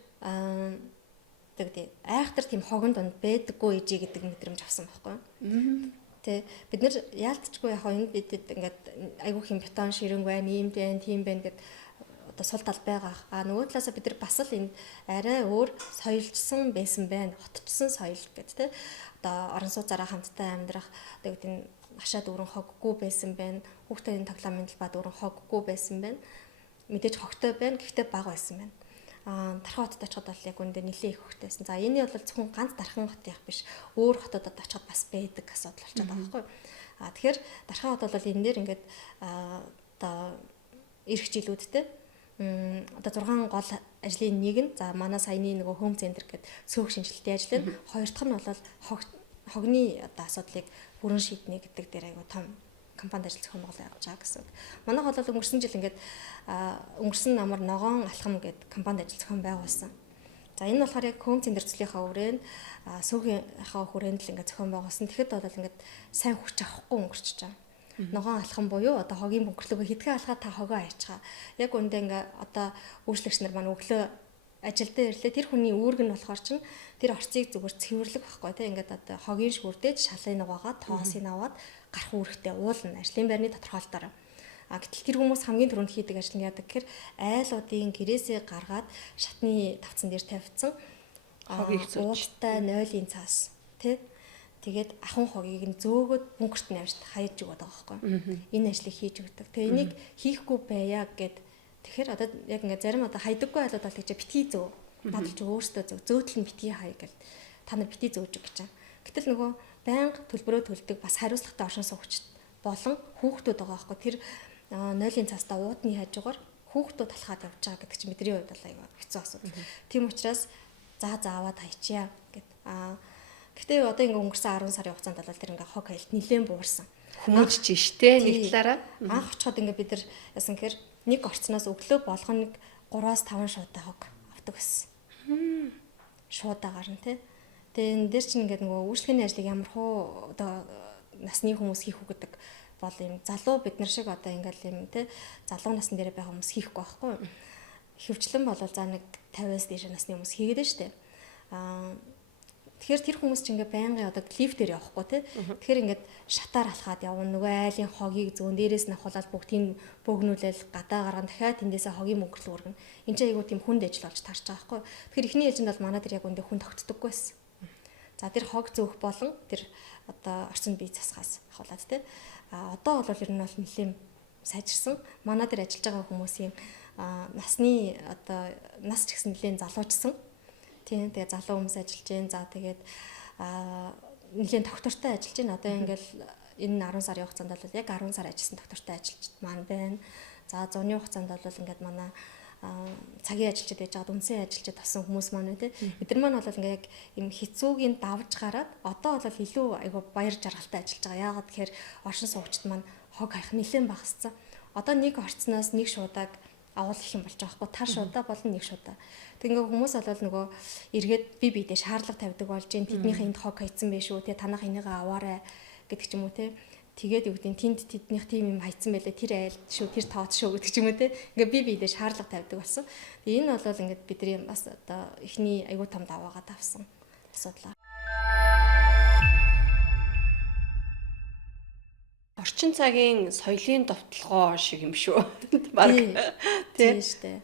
тэгээд айхтар тийм хогон донд байдаггүй ижи гэдэг мэдрэмж авсан байхгүй. Тэ бид нар яалтчгүй яг энэ бид ингээд айгүйх юм бетон ширэнг байна, ийм байна, тийм байна гэд одоо сул тал байгаа. Нөгөө талаасаа бид нар бас л энэ арай өөр соёлжсон байсан байна. Хотчсон соёл гэд тэ. Одоо орон сууцаараа хамтдаа амьдрах одоо гэдэг нь хашаа дүүрэн хоггүй байсан байна. Хүүхдийн тоглоомын талбай дүүрэн хоггүй байсан байна. Мэдээж хогтой байна, гэхдээ бага байсан байна. Тархаа хотод очиход бол яг үндэ нэлээд их хөгтэйсэн. За энэ бол зөвхөн ганц Дархан хот яг биш. Өөр хотодод очиход бас байдаг асуудал болчиход байгаа байхгүй. Тэгэхээр Дархан хот бол энэ дээр ингээд одоо эх жилүүдтэй одоо 6 гол ажлын нэг нь за манай саяны нөгөө Home Center гэдэг сөөх шинжилтийн ажил нь хоёр дахь нь бол хогны одоо асуудлыг бүрэн шийднэ гэдэг дээр айгу том компанид ажил зохион байгуулалт явуулж байгаа гэсэн. Манайх бол өнгөрсөн жил ингээд өнгөрсөн намар ногоон алхам гэдэг компанид ажил зохион байгуулсан. За энэ болохоор яг Home Center төслийнхаа хүрээнд сүүгийнхаа хүрээнд л ингээд зохион байгуулсан. Тэгэхэд бол ингээд сайн хүч авахгүй өнгөрчихөж байгаа. Ногоон алхам буюу одоо хогийн бөмбөглөгөө хитгэн алхаад та хогоо айчгаа. Яг үндэ ингээд одоо үйлчлэгч нар маань өглөө ажилдаа ирлээ. Тэр хүний үүрэг нь болохоор чинь тэр орцыг зүгээр цэвэрлэх байхгүй тийм ингээд одоо хогийн шүрдэж шалын угаагаад тоосыг аваад гарах үүрэгтэй уулна ажлын байрны тодорхойлолтоор. Гэтэл тэр хүмүүс хамгийн түрүүнд хийдэг ажил нь яадаг гэхээр айлуудын гэрээсээ гаргаад шатны тавцан дээр тавьсан хогийг уултай 0-ын цаас тий. Тэгээд ахын хогийг нь зөөгөөд бункерт навьж хаяж өгöd байгаа байхгүй. Энэ ажлыг хийж өгдөг. Тэгээ энийг хийхгүй байя гэд тэгэхээр одоо яг ингээд зарим одоо хайдаггүй айлууд бол гэж битгий зөө. Надад ч өөртөө зөөтөл нь битгий хай гэл та нар битгий зөөж өг гэж байна. Гэтэл нөгөө байнга төлбөрөө төлдөг бас хариуцлагатай оршин суугчид болон хүүхдүүд байгаа байхгүй. Тэр 0-ын цаастаа уудны хажуугаар хүүхдүүд талхаад явж байгаа гэдэг чинь бидний хувьд бол аюу хэцүү асуудал. Тийм учраас аваад хайчаа гэд. Гэхдээ одоо ингээ өнгөрсөн 10 сарын хугацаанд бол тэр ингээ хог хайлт нэлээд буурсан. Хүмүүжж штэ нэг талаараа. Анх очиход ингээ бид нар яасан гэхээр нэг орцноос өглөө болгоно 3-5 шуудай хог авдаг байсан. Шуудаагаар нь тий. Тэгээ энэ дээр чинь ингээ нөгөө үйлчлэгээний ажлыг ямар хуу одоо насны хүмүүс хийх үү гэдэг бол юм залуу бид нар шиг одоо ингээл юм тий залуу насны дээр байгаа хүмүүс хийхгүй байхгүй. Хөвчлэн бол за нэг 50-аас дээш насны хүмүүс хийгээд нь штэ. Тэгэхээр тэр хүмүүс чинь ингээ байнгын одоо лифтээр явахгүй тий. Тэгэхээр ингээд шатаар алхаад явна. Нөгөө айлын хогийг зүүн дээрээс нь авахлаад бүгдийг бөөгнүүлэл гадаа гарган дахиад тэндээсээ хогийн мөнгөлөө өргөн. Энд чинь айгуу тийм хүнд ажил болж таарч байгаа байхгүй. Тэгэхээр эхний ээлжинд бол манай тэр яг үндэ хүн тогтдоггүй байсан. За тэр хог зөөх болон тэр одоо орчин бие засгаас ахуулаад тий. Одоо бол ер нь бол нэлийн сайжирсан. Манай дээр ажиллаж байгаа хүмүүсийн насны одоо нас ч гэсэн нэлийн залуучсан. Тийм тэгээ залуу хүмүүс ажиллаж байна. За тэгээд нэлийн доктортой ажиллаж байна. Одоо ингээл энэ 10 сарын хугацаанд бол яг 10 сар ажилласан доктортой ажилчид маань байна. За 100-ны хугацаанд бол ингээд манай цагийн ажилчид байж байгаа, үндсэн ажилчид тасан хүмүүс маань тий. Эдгээр маань бол ингээ яг юм хэцүүгийн давж гараад одоо бол илүү айгу баяр жаргалтай ажиллаж байгаа. Яагаад тэгэхээр оршин суугчид маань хог хайх нэлээд багассан. Одоо нэг орцноос нэг шуудаг авал их юм болж байгаа хгүй. Тар шуудаа болон нэг шуудаа. Тэг ингээ хүмүүс бол нөгөө эргээд бие биедээ шаардлага тавьдаг болж гин тэднийх энд хог хайцсан байх шүү тий. Танах энийгээ аваарай гэдэг ч юм уу тий. Тэгээд юу гэдэг тэнд тэднийх тийм юм хайцсан байлаа тэр айл шүү тэр тооц шүү гэдэг ч юм уу те ингээ би биедээ шаардлага тавьдаг болсон. Тэгээ энэ бол ингээд бидний бас одоо эхний аюу тум даваагаад авсан асуудал. Орчин цагийн соёлын довтлогоо шиг юм шүү. Баг тийм шүү дээ.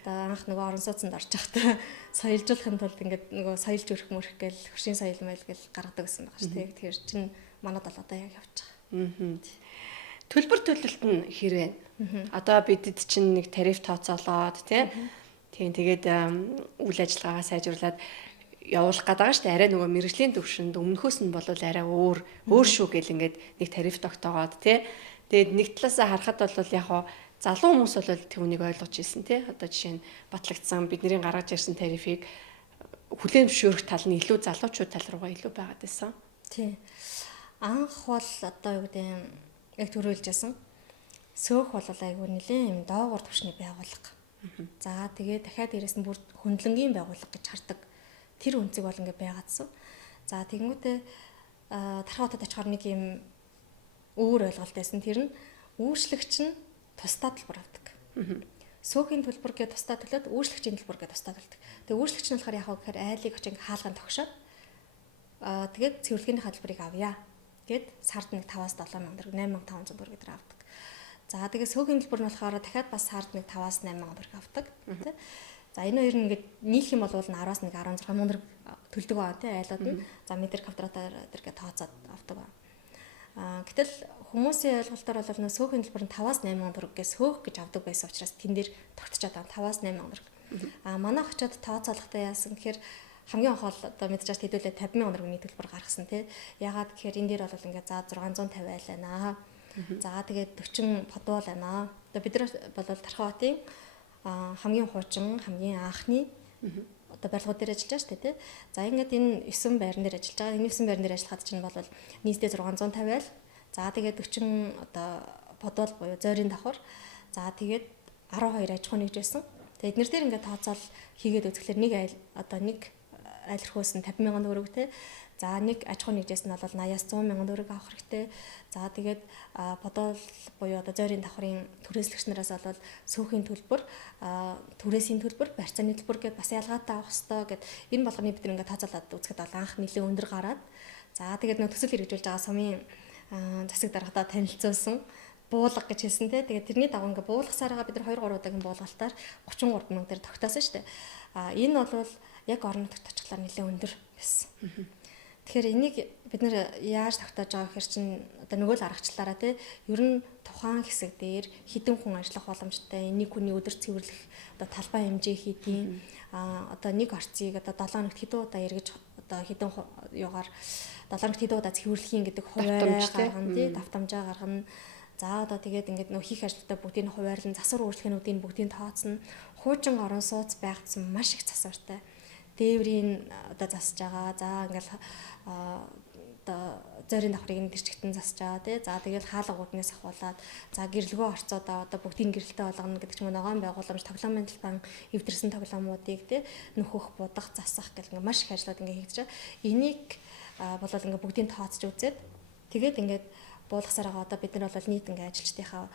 Одоо анх нөгөө орон сууцнд орж байхдаа соёлжуулахын тулд ингээд нөгөө соёлж өрх мөрх гээл хөршийн соёл мэл гээл гаргадаг гэсэн байгаа шүү дээ. Тэгэхээр чинь манад бол одоо яг явж байгаа. Төлбөр төлөлт нь хэрвээ одоо бидэд чинь нэг тариф тооцоолоод тийм тэгээд үйл ажиллагаагаа сайжруулад явуулах гэдэг байгаа шүү дээ. Арай нөгөө мэрэгжлийн төвшөнд өмнөхөөс нь бол арай өөр шүү гэл ингээд нэг тариф тогтоогоод тэгээд нэг талаасаа харахад бол яг хоо залуу хүмүүс бол түүнийг ойлгож ирсэн одоо жишээ нь батлагдсан бидний гаргаж ирсэн тарифыг хүлээн зөвшөөрөх тал нь илүү залуучууд тал руугаа илүү байгаад байсан. Тийм. Анх бол одоо юу гэдэг яг төрүүлжсэн. Сөөх бол айгүй нэлээд юм доогуур түвшний байгууллага. За тэгээ дахиад дээрэс нь бүр хөндлөнгийн байгууллага гэж хардаг. Тэр үнцэг бол ингээ байгаадсан. За тэгмүүдээ тархаатад очихоор нэг юм өөр ойлголт байсан. Тэр нь үйлчлэгч нь тусдаа төлбөр авдаг. Сөөхийн төлбөр гэж тусдаа төлөөд үйлчлэгчийн төлбөр гэж тусдаа төлдөг. Тэгээ үйлчлэгч нь болохоор яг гэхээр айлыг очиж хаалганд тогшоод тэгээд цэвэрлэгийн төлбөрийг авъя. Гэт сард нэг 5-7 мянга төгрөг 8500 төгрөг гэдэг авдаг. За тэгээ сөөхийн төлбөр нь болохоор дахиад бас сард нэг 5-8 мянга төгрөг авдаг. За энэ хоёр нь ингээд нийлэх юм бол 10-аас нэг 16 мянга төгрөг төлдөг байгаа тий айлууд нь. За метр квадратаар тэргээ тооцоод авдаг. Гэтэл хүмүүсийн ойлголтоор бол нөө сөөхийн төлбөр нь 5-8 мянга төгрөг гэж сөөх гэж авдаг байсан учраас тэн дээр тогтчиход байгаа 5-8 мянга төгрөг. Манай очиод тооцоолохтой яасан гэхээр хамгийн анх бол одоо мэдээж хэдүүлээ 50 мянга төгрөгийн төлбөр гаргасан тий. Ягаад гэхээр энэ дээр бол ингээд за 650 байлаа. За тэгээд 40 подвол байна. Одоо бид нар бол Тархаотын хамгийн хуучин, хамгийн анхны одоо барилгууд дээр ажиллаж байгаа шүү дээ тий. За ингээд энэ 9 байран дээр ажиллаж байгаа. Энэ 9 байран дээр ажиллахад чинь бол нийтдээ 650 байл. За тэгээд 40 одоо подвол буюу зойрын давхар. За тэгээд 12 аж ахуй нэгж байсан. Тэгээд эднэр дээр ингээд тооцоол хийгээд үзэхлээр нэг айл одоо нэг айл өрхөөс нь 50 мянган төгрөг те. За нэг аж ахуй нэгжээс нь бол 80-аас 100 мянган төгрөг авах хэрэгтэй. За тэгээд бодол буюу одоо зойрын давхрын түрээслэгч нараас бол сөөхийн төлбөр, түрээсийн төлбөр, барьцааны төлбөр гэдээ бас ялгаатай авах хэрэгтэй гэд энэ болгоныг бид ингээд тооцоолоод үзэхэд бол анх нэлээд өндөр гараад. За тэгээд нөө төсөл хэрэгжүүлж байгаа сумын засаг даргадаа танилцуулсан буулга гэж хэлсэн те. Тэгээд тэрний дагуу ингээд буулгасаараа бид нар 2-3 удаагийн буулгалтаар 33 мянга төгрөг тогтоосон шүү дээ. Энэ бол яг орон нутагт очихлаар нэлээд өндөр байсан. Тэгэхээр энийг бид нэр яаж тогтоож байгаа гэхээр чинь одоо нөгөө л аргачлалаараа тий ер нь тухайн хэсэг дээр хэдэн хүн ажиллах боломжтой нэг хүний өдөр цэвэрлэх одоо талбай хэмжээ хийдیں۔ Одоо нэг орцыг одоо 7 хоногт хэдэн удаа эргэж одоо хэдэн юугаар 7 хоногт хэдэн удаа цэвэрлэхийн гэдэг хуваарь гаргана тий давтамжаа гаргана. За одоо тэгээд ингээд нөх хийх ажилтаа бүгдийг нь хуваарлан засвар үйлчлэгээнүүдийн бүгдийг тооцно. Хуучин орон сууц байгдсан маш их засвартай. Дээврийн одоо засаж байгаа. За ингээл одоо зойрын давхрыг нь тэрчгтэн засаж байгаа тий. За тэгэл хаалга гуднаас ахуулаад за гэрлэгөө орцоодоо одоо бүгдийг гэрэлтэй болгоно гэдэг ч юм уу ногоон байгууламж тоглоомын талбайн эвдэрсэн тоглоомуудыг тий нөхөх, будах, засах гэх ингээ маш их ажлууд ингээ хийгдэж байгаа. Энийг болол ингээ бүгдийг тооцож үзээд тэгээд ингээд буулгасараа одоо бид нар бол нийт ингээ ажилчдынхаа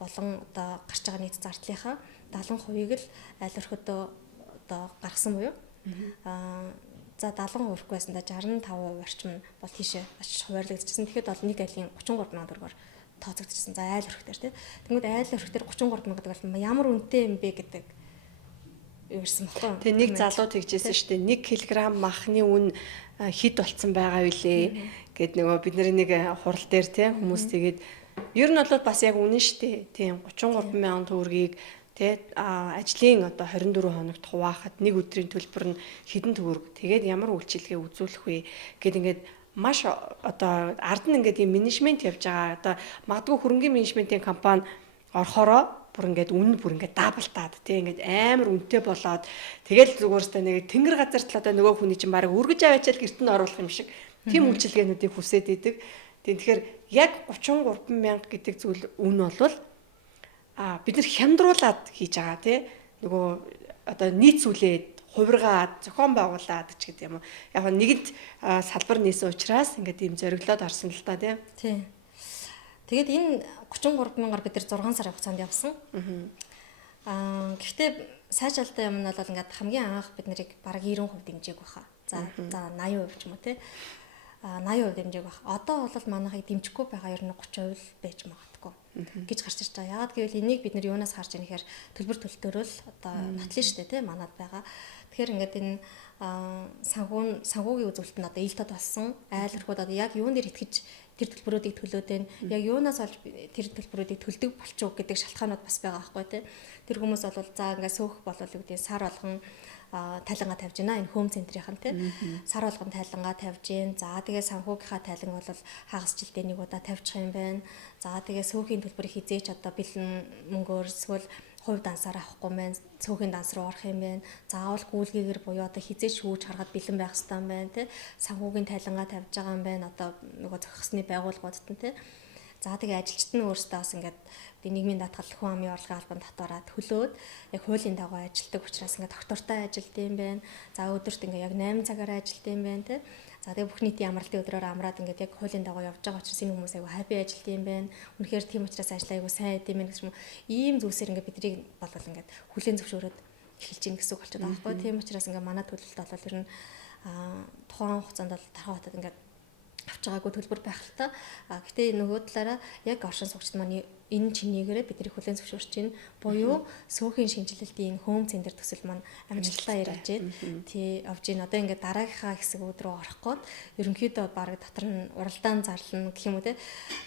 болон одоо гарч байгаа нийт зардлынхаа 70%-ийг л аль өрхөдөө одоо гаргасан буюу за 70% өрхгүй байсан да 65% орчим бол тийшээ очиж хуваарлагдчихсан. Тэгэхэд бол нэг айлын 33 мянган төгрөгөөр тооцогдчихсан. За айл өрхтөр тий. Тэгмээд айл өрхтөр 33 мянга гэдэг бол ямар үнэтэй юм бэ гэдэг ирсэн баггүй. Тэгээ нэг залуу тэгжсэн шүү дээ. 1 кг махны үн хэд болцсон байгаа вүлээ гэд нөгөө бидний нэг хурал дээр те хүмүүс тэгээд ер нь бол бас яг үнэн шүү дээ. Тийм 33 мянган төгрөгийг те ажлын одоо 24 хоногт хуваахад нэг өдрийн төлбөр нь хэдэн төгрөг. Тэгээд ямар үйлчилгээ үзүүлэх вэ гэд ингээд маш одоо ард нь ингээд юм менежмент явьж байгаа. Одоо магадгүй хөрөнгөний менежментийн компани орохороо бүр ингээд үнэ бүр ингээд даблтаад тий ингээд амар үнэтэй болоод тэгэл зүгээрстэй нэг тэнгэр газарт л одоо нөгөө хүний чинь бараг үргэж аваачаал гэрт нь оруулах юм шиг тийм үйлчилгээнүүдийг хүсээд идэг. Тэгэхээр яг 33 мянга гэдэг зүйл үн болвол бид нар хямдруулаад хийж байгаа тий нөгөө одоо нийцүүлээд хувиргаад зохион байгуулад ч гэдэг юм уу. Яг нэгэнт салбар нээсэн учраас ингээд ийм зориглоод орсон л та тий. Тий. Тэгээд энэ 33 мянгаар бид нар 6 сарын хугацаанд явсан. Гэхдээ сайжралтай юм нь бол ингээд хамгийн анх бид нарыг бараг 90% дэмжээг байхаа. За 80% ч юм уу тий. 80% дэмжээг байх. Одоо бол манайхыг дэмжихгүй байгаа ер нь 30% байж магадгүй гэж гарч ирж байгаа. Яагаад гэвэл энийг бид нар юунаас харж байгаа нэхэр төлбөр төлтөөрөл одоо нотлон штэ тий манад байгаа. Тэгэхээр ингээд энэ санхүүгийн үзүүлэлт нь одоо ил тод болсон. Айлрахууд одоо яг юун дээр итгэж тэр төлбөрүүдийг төлөөд байна. Яг юунаас олж тэр төлбөрүүдийг төлдөг болчих уу гэдэг шалтгаанууд бас байгаа байхгүй тий. Тэр хүмүүс бол за ингээд сөөх болол үүдээ сар болгон тайлангаа тавьж байна. Энэ хоум центрийнхэн тий. Сар болгон тайлангаа тавьж гин. За тэгээ санхүүгийнхаа тайлан бол хагас жилдээ нэг удаа тавьчих юм байна. За тэгээ сөөхийн төлбөрийг хизээч одоо бэлэн мөнгөөр эсвэл хувь дансаар авахгүй байна. Цөөхөн данс руу орох юм байна. Заавал гүйлгээгээр буюу одоо хизээч шүүж харахад бэлэн байх хэрэгтэй юм байна тий. Санхүүгийн тайлангаа тавьж байгаа юм байна. Одоо нөгөө зохисны байгууллагуудад нь тий. За тэгээ ажилчид нь өөрсдөө бас ингээд нийгмийн даатгал хүн амын орлогын албанд татвараа төлөөд яг хуулийн дагуу ажилтдаг учраас ингээд доктортой ажилт юм байна. За өдөрт ингээд яг 8 цагаараа ажилт юм байна тий. За тэгээ бүх нийтийн амралтын өдрөөр амраад ингээд яг хуулийн дагуу явж байгаа учраас энэ хүмүүс аягүй хаппи ажилт юм байна. Үнэхээр тийм учраас ажил аягүй сайн хийдэм юм гэсэн юм. Ийм зүйлсээр ингээд бидрийг болвол ингээд хүлээн зөвшөөрөөд эхэлж ийн гэсэн үг болчиход байгаа байхгүй. Тийм учраас ингээд манай төлөлт бол ер нь тухайн хугацаанд бол тархаа хатад ингээд авч байгаагүй төлбөр байх л та. Гэтэ нөгөө талаараа яг оршин суугчид маань энэ чинийгээрээ бидний хүлээн зөвшөөрч байна. Буюу сөөхийн шинжилэлтийн хоум центр төсөл маань амжилттай ирж байна. Тий авж байна. Одоо ингээд дараагийнхаа хэсэг рүү орох гээд ерөнхийдөө баг дотор нь уралдаан зарлана гэх юм уу те.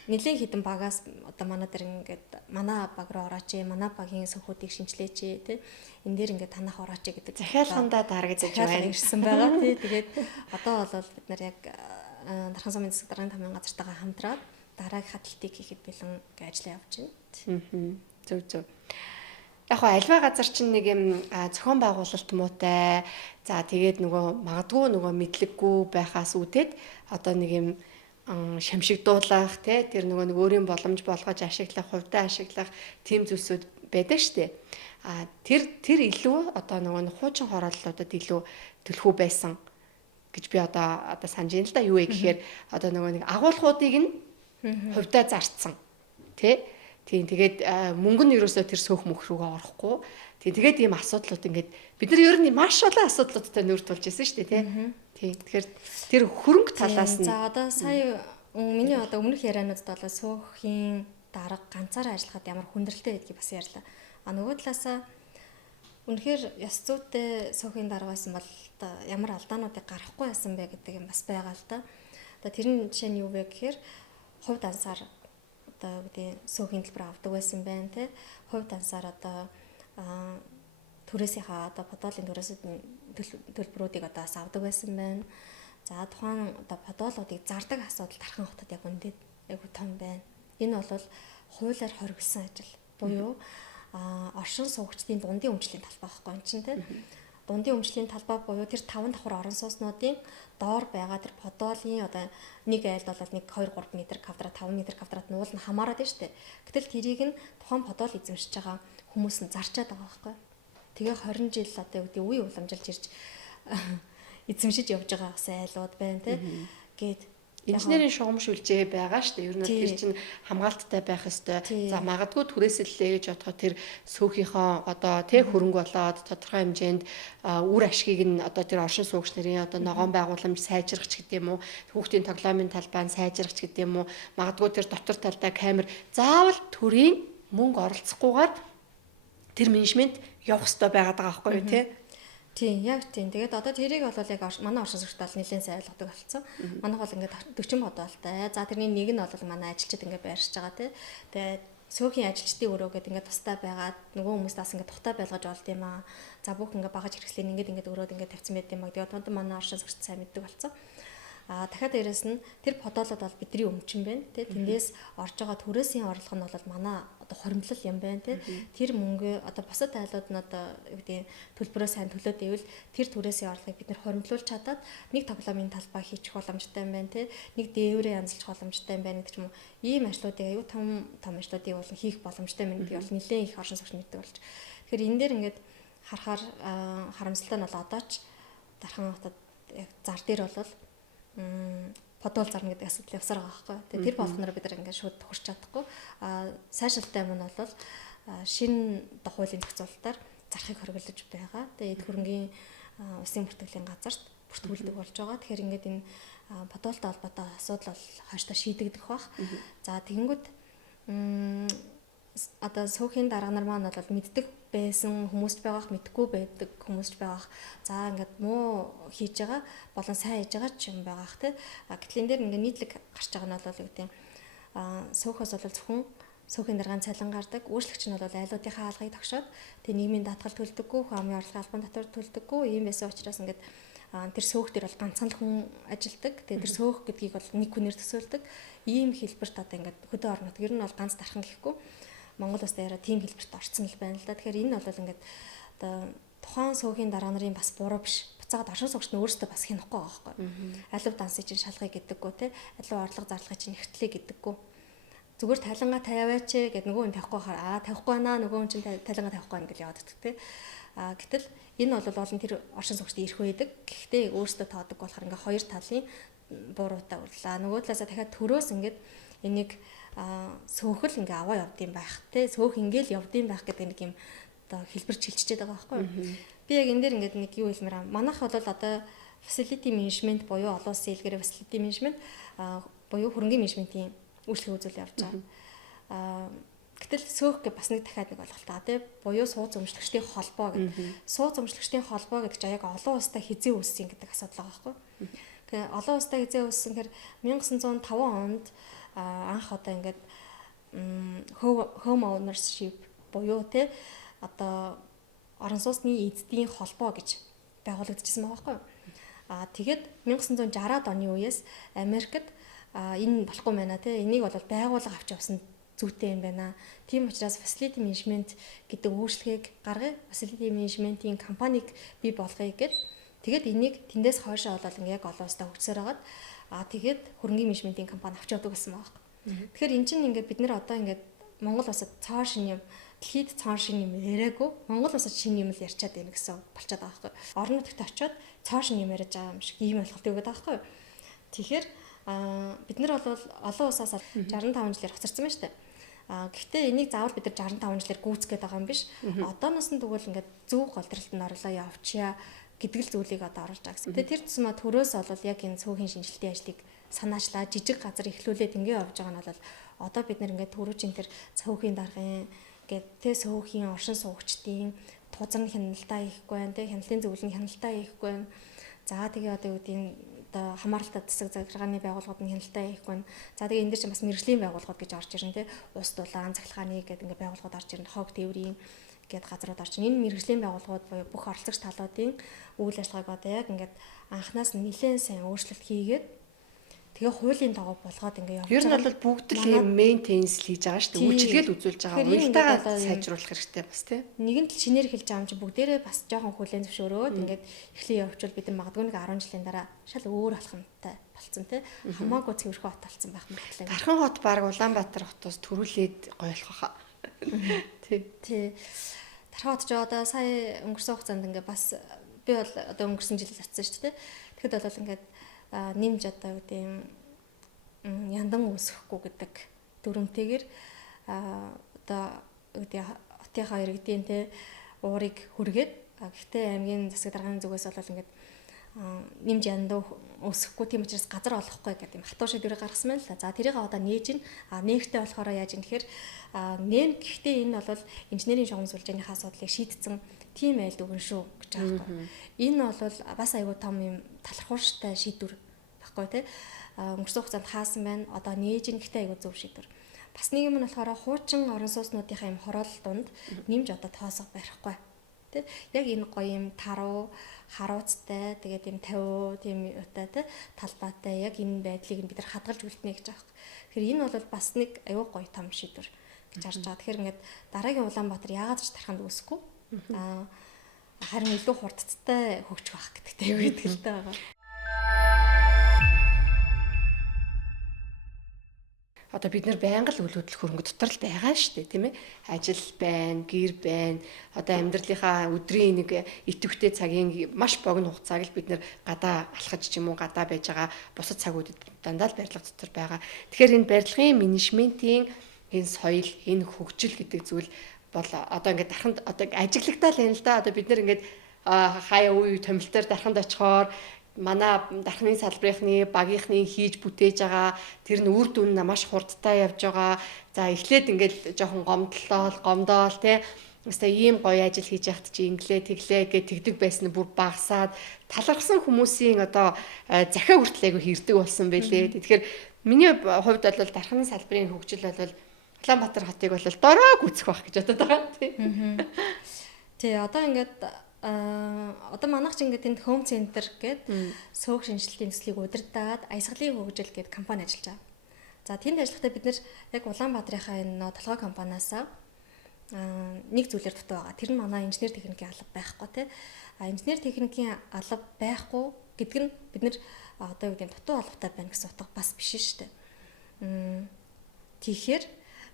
Нилийн хідэн багаас одоо манай дээр ингээд манай баг руу орооч, манай багийн сөхүүдийг шинжилээч те. Энэ дээр ингээд танах орооч гэдэг захиалгандаа дарагдаж байна ирсэн байгаа тий. Тэгээд одоо бол бид нар яг Дархан сумын засаг даргын тамирын газартайгаа хамтраад дараагийн хаталтыг хийхэд бэлэн ажил явж байна. Зөв. Яг хоо альва газар чинь нэг юм зохион байгуулалт муутай. За тэгээд нөгөө магадгүй нөгөө мэдлэггүй байхаас үүдээд одоо нэг юм шамшигдуулах тий тэр нөгөө нэг өөрийн боломж болгож ашиглах, хувьдаа ашиглах тийм зүйлсүүд байдаг штэ. Тэр илүү одоо нөгөө хуучин хорооллуудад илүү төлхөө байсан гэж би одоо санаж байна л да. Юу вэ гэхээр одоо нөгөө нэг агуулгуудыг нь хувьдаа зарцсан тий. Тийм тэгээд мөнгө нь ерөөсөө тэр сөөх мөх рүүгээ орохгүй. Тэгээд ийм асуудлууд ингээд бид нар ер нь маш олон асуудлуудтай нүүр тулж ирсэн шүү дээ тий. Тэгэхээр тэр хөрөнгө талаас нь за одоо сая миний одоо өмнөх яриануудад бол сөөхийн дарга ганцаараа ажиллахад ямар хүндрэлтэй байдгийг бас ярьлаа. Нөгөө талаасаа үнэхээр ёс зүйтэй сөөхийн дарга байсан бол ямар алдаануудыг гаргахгүй байсан бэ гэдэг юм бас байгаа л да. Одоо тэрний жишээ нь юу вэ гэхээр хувь дансаар одоо үгүй сөөхийн төлбөр авдаг байсан байна те. Хувь дансаар одоо түрээсийнхаа одоо подолын төлбөрүүдийг одоо авдаг байсан байна. За тухайн одоо подолуудыг зардаг асуудал Дархан хотод яг үнэндээ айгу том байна. Энэ бол хуулиар хоригдсан ажил. Буюу оршин суугчдын дундын өмчлийн талбай байхгүй юм чинь тийм. Дундын өмчлийн талбай буюу тэр 5 давхар орон сууцнуудын доор байгаа тэр подолын одоо нэг айлд бол 1 2 3 м квадрат 5 м квадрат нуул нь хамаарат нь штэ. Гэтэл тэрийг нь тухайн подол эзэмшиж байгаа хүмүүс нь зарчаад байгаа байхгүй. Тэгээ 20 жил одоо юу гэдэг үе уламжилж ирж эзэмшиж явж байгаа гэсэн айлууд байна тийм. Гээд инженерийн шугамшүүлжээ байгаа шүү дээ. Ер нь тэр чинь хамгаалттай байх ёстой. За магадгүй түрээсэллээ гэж бодоход тэр сөөхийнхөө одоо тэг хөрөнгө болоод тодорхой хэмжээнд үр ашгийг нь одоо тэр оршин суугч нарын одоо ногоон байгууламж сайжрах ч гэдэг юм уу, хүүхдийн тоглоомын талбай нь сайжрах ч гэдэг юм уу, магадгүй тэр дотор талдаа камер заавал төрийн мөнгө оролцохгүйгээр тэр менежмент явах хэрэгтэй байгаад байгаа байхгүй юу тий. Тийм, яг тийм. Тэгээд одоо тэрийг бол яг манай оршин суугчид бол нэлээд сайн ойлгодог болсон. Манайх бол ингээд 40 бодволтой. За тэрний нэг нь бол манай ажилчид ингээд байршиж байгаа тий. Тэгээд цөөхөн ажилчдын өрөөгээд ингээд тустай байгаад нөгөө хүмүүс бас ингээд тухтай байлгаж олд юм аа. За бүх ингээд багаж хэрэгслээ ингээд өрөөд ингээд тавьсан байт юм аа. Тэгээд манай оршин суугчид сайн мэддэг болсон. Дахиад дээрэс нь тэр подолод бол бидний өмчин байна тий. Тэндээс орж байгаа төрөөсийн орлого нь бол манай одоо хоримтлал юм байна тий. Тэр мөнгө одоо бусад айлууд нь одоо юу гэдэг төлбөрөө сайн төлөөд ивэл тэр төрөөсийн орлогыг бид нэр хоримтлуулж чадаад нэг тоглоомын талбай хийчих боломжтой юм байна тий. Нэг дээврээ янзлах боломжтой юм байна гэдэг ч юм уу. Ийм ажлуудыг аюу том ажлуудыг бол хийх боломжтой юм гэдэг бол нэлээд их оршин суугч мэддэг болж. Тэгэхээр энэ дээр ингээд харахаар харамсалтай нь бол одоо ч дархан одоо яг зар дээр бол подол зарна гэдэг асуудал явсаар байгаа байхгүй. Тэгээ тэр болгоноор бид нар ингээд шууд хурч чадахгүй. Сайшаалтай юм нь бол шинэ хуулийн зохицуулалтаар зархыг хориглож байгаа. Тэгээ эд хөрөнгийн усын бүртгэлийн газарт бүртгүүлдэг болж байгаа. Тэгэхээр ингээд энэ подолтой холбоотой асуудал бол хойштоо шийдэгдэх бах. За тэгэнгүүт одоо сүүхийн дарга нар маань бол мэддэг байсан хүмүүст байгаах, мэдгүй байдаг хүмүүст байгаах. За ингээд муу хийж байгаа болон сайн хийж байгаа ч юм байгаах тий. Гэтэл энэ дээр ингээд нийтлэг гарч байгаа нь бол юу гэдэг сүүхээс бол зөвхөн сүүхийн даргааны цалин гардаг. Үйлчлэгч нь бол айлуудынхаа алгыг тогшоод тэг нийгмийн даатгал төлдөггүй, хамын орлогын албан татвар төлдөггүй. Ийм байсан учраас ингээд тэр сөөх дээр бол ганцхан л хүн ажилдаг. Тэгээ тэр сөөх гэдгийг бол нэг хүнээр төсөөлдөг. Ийм хэлбэрт одоо ингээд хөдөө орон нутг ер нь бол ганц дархан гэхгүй Монгол улс дээр тийм хэлбэрт орцсон л байна л да. Тэгэхээр энэ бол ингээд одоо тухайн сүүхийн дарга нарын бас буруу биш. Буцаагаад оршин суугч нь өөрөөсөө бас хянахгүй байгаа байхгүй. Алив дансын чинь шалгыг гэдэггүй те. Алив орлого зарлахыг чинь ихтлээ гэдэггүй. Зүгээр талангаа тавиач гэд нөгөө хүн тавихгүй хаа тавихгүй байна нөгөө хүн чинь талангаа тавихгүй байна гэж яваад өгдөг те. Гэтэл энэ бол олон тэр оршин суугчд ирэх байдаг. Гэхдээ өөрөөсөө тоодог болохоор ингээд хоёр талын буруутай урлаа. Нөгөө талаасаа дахиад төрөөс ингээд энийг сөөхөл ингээ аваа явд юм байх те сөөх ингээл явд юм байх гэдэг нэг юм одоо хэлбэр чилччихэд байгаа байхгүй юу. Би яг энэ дээр ингээд нэг юу хэлмээр аа. Манайх бол одоо facility management буюу олон улсын хэлгээрээ facility management буюу хөрөнгөний менежментийн үйлчлэг үзүүл явж байгаа. Гэтэл сөөх гэ бас нэг дахиад нэг ойлголтоо те буюу сууц өмчлөгчдийн холбоо гэдэг. Сууц өмчлөгчдийн холбоо гэдэг чинь яг олон улстай хизээ үүссэн гэдэг асуудал байгаа байхгүй юу. Тэгээ олон улстай хизээ үүссэн гэхээр 1905 онд анх одоо ингээд home ownership буюу те одоо орон сууцны эзэдийн холбоо гэж байгуулагдчихсан байгаа байхгүй. Тэгээд 1960-аад оны үеэс Америкт энэ болохгүй байна те энийг бол байгууллага авч явсан зүйтэй юм байна. Тийм учраас facility management гэдэг үйлчлэгийг гаргая. Facility management-ийн компанийг бий болгоё гэд. Тэгээд энийг тэндээс хойшоо бол ингээд яг олон улстай хөгжсөөр хагаад тэгээд хөрөнгөний менежментийн компани авч явдаг гэсэн байгаа. Тэгэхээр эн чинь ингээд бид нэр одоо ингээд Монгол улсад цааш шин юм дэлхийд цааш шин юм яриаггүй Монгол улсад шин юм л ярьчаад байна гэсэн болчиход байгаа байхгүй. Орон нутагт очиод цааш шин юм яриад байгаа юм шиг ийм ойлголт өгöd байгаа байхгүй. Тэгэхээр бид нар бол олон улсаас 65 жилээр хоцорсон байна шүү дээ. Гэхдээ энийг заавал бид нар 65 жилээр гүйцэтгэж байгаа юм биш. Одооноос нь тэгвэл ингээд зөв голдралтанд орлоо явчихъя гэдэг л зүйлийг одоо оруулж байгаа гэсэн. Тэгээ тэр тусмаа төрөөс бол яг энэ цөөхөн шинжилтийн ажлыг санаачлаа жижиг газар эхлүүлээд ингэ явж байгаа нь бол одоо бид нэр ингээд төрүүчийн тэр цөөхөн даргын гэдэг тэ цөөхөн оршин суугчдын тузан хяналтаа хийхгүй байна тэ хяналтын зөвлөлийн хяналтаа хийхгүй байна. За тэгээ одоо юу гэдэг нь одоо хамааралтай засаг захиргааны байгууллагууд нь хяналтаа хийхгүй байна. За тэгээ энэ дэр чинь бас мэргэжлийн байгууллагууд гэж орж ирнэ тэ ус дулаан цахилгааны гэдэг ингээд байгууллагууд орж ирнэ хог тээврийн гээд газрууд орж ирнэ. Энэ мэргэжлийн байгууллагууд буюу бүх оролцогч талуудын үйл ажиллагааг одоо яг ингээд анханаас нь нэлээд сайн өөрчлөлт хийгээд тэгээ хуулийн дагуу болгоод ингээ явж байгаа. Ер нь бол бүгд л ийм мейнтенс хийж байгаа шүү дээ. Үйлчилгээл үзүүлж байгаа. Уялдаа сайжруулах хэрэгтэй бас тийм. Нэгэн л шинээр хэлж байгаа юм чи бүгдээрээ бас жоохон хүлээн зөвшөөрөөд ингээд эхлээ явуучвал бид нар магадгүй нэг 10 жилийн дараа шал өөр алхамтай болцсон тийм. Хамаагүй цэвэрхэн хот болцсон байх мэтлээ. Дархан хот баг Улаанбаатар хотоос төрүүлээд гоёлох хаа. Тий. Дархан хот ч одоо сая өнгөрсөн хугацаанд ингээ бас би бол одоо өнгөрсөн жил атсан шүү дээ. Тэгэхэд бол ингээд нэмж одоо үгүй яндан үүсэхгүй гэдэг дүрмтэйгэр одоо үгүй хотынхаа иргэдийн те уурыг хүргээд гэхдээ аймгийн засаг дарганы зүгээс бол ингээд нэмж яндан өсөхгүй тийм учраас газар олохгүй гэдэг юм хатуу шийдвэрийг гаргасан байна л да. За тэрийг одоо нээж нээгтэй болохоор яаж юм тэгэхээр нээн гэхдээ энэ бол инженерийн шугам сүлжээний асуудлыг шийдсэн тийм айл дүгэн шүү гэж байгаа байхгүй. Энэ бол бас айгүй том юм талархууштай шийдвэр байхгүй тий. Өнгөрсөн хугацаанд хаасан байна. Одоо нээж гэхдээ айгүй зөв шийдвэр. Бас нэг юм нь болохоор хуучин орон сууцнуудынхаа юм хороол дунд нэмж одоо тоосоо барихгүй. Тэ яг энэ гоё юм таруу харуулцтай тэгээд юм 50 тийм юутай тэ талбайтай яг энэ байдлыг бид нар хадгалж үлднэ гэж байгаа. Тэгэхээр энэ бол бас нэг аюу гоё том шийдвэр гэж харж байгаа. Тэгэхээр ингээд дараагийн Улаанбаатар яагаад ч тарханд үүсэхгүй харин илүү хурдтай хөгжих байх гэдэгтэй юу итгэлтэй байгаа. Одоо бид нэр байнга л үйл хөдлөх хөрөнгө дотор л байгаа шүү дээ, тийм ээ. Ажил байна, гэр байна. Одоо амьдралынхаа өдрийн нэг идэвхтэй цагийн маш богино хугацааг л бид нэр гадаа алхаж ч юм уу гадаа байж байгаа бусад цагуудад дандаа л барилга дотор байгаа. Тэгэхээр энэ барилгын менежментийн энэ соёл, энэ хөгжил гэдэг зүйл бол одоо ингээд дарханд одоо ажиглагтаа л байна л да. Одоо бид нэр ингээд хаяа үе томилтоор дарханд очихоор манай дархны салбарынхны багийнхны хийж бүтээж байгаа тэр нь үр дүн нь маш хурдтай явж байгаа. За эхлээд ингээд жоохон гомдоол тий. Өстой ийм гоё ажил хийж яхад чи инглээ тэглээ гэж тэгдэг байсан нь бүр багасаад талархсан хүмүүсийн одоо захиа хүртэл айгу хэрдэг болсон байлээ. Тэгэхээр миний хувьд бол дархны салбарын хөгжил бол Улаанбаатар хотыг бол дороо гүцэх байх гэж бодод байгаа тий. Тий одоо ингээд одоо манайх ч ингээд энд Home Center гэдэг сөөг шинжилтийн төслийг удирдаад Аясгалын хөгжил гэдэг компани ажиллаж байгаа. За тэнд ажиллахдаа бид нэр яг Улаанбаатарынхаа энэ толгой компаниасаа нэг зүйлээр дутуу байгаа. Тэр нь манай инженер техникийн алба байхгүй тий. Инженер техникийн алба байхгүй гэдэг нь бид нэр одоо юу гэдэг дутуу албатай байна гэсэн утга бас биш шүү дээ. Тэгэхээр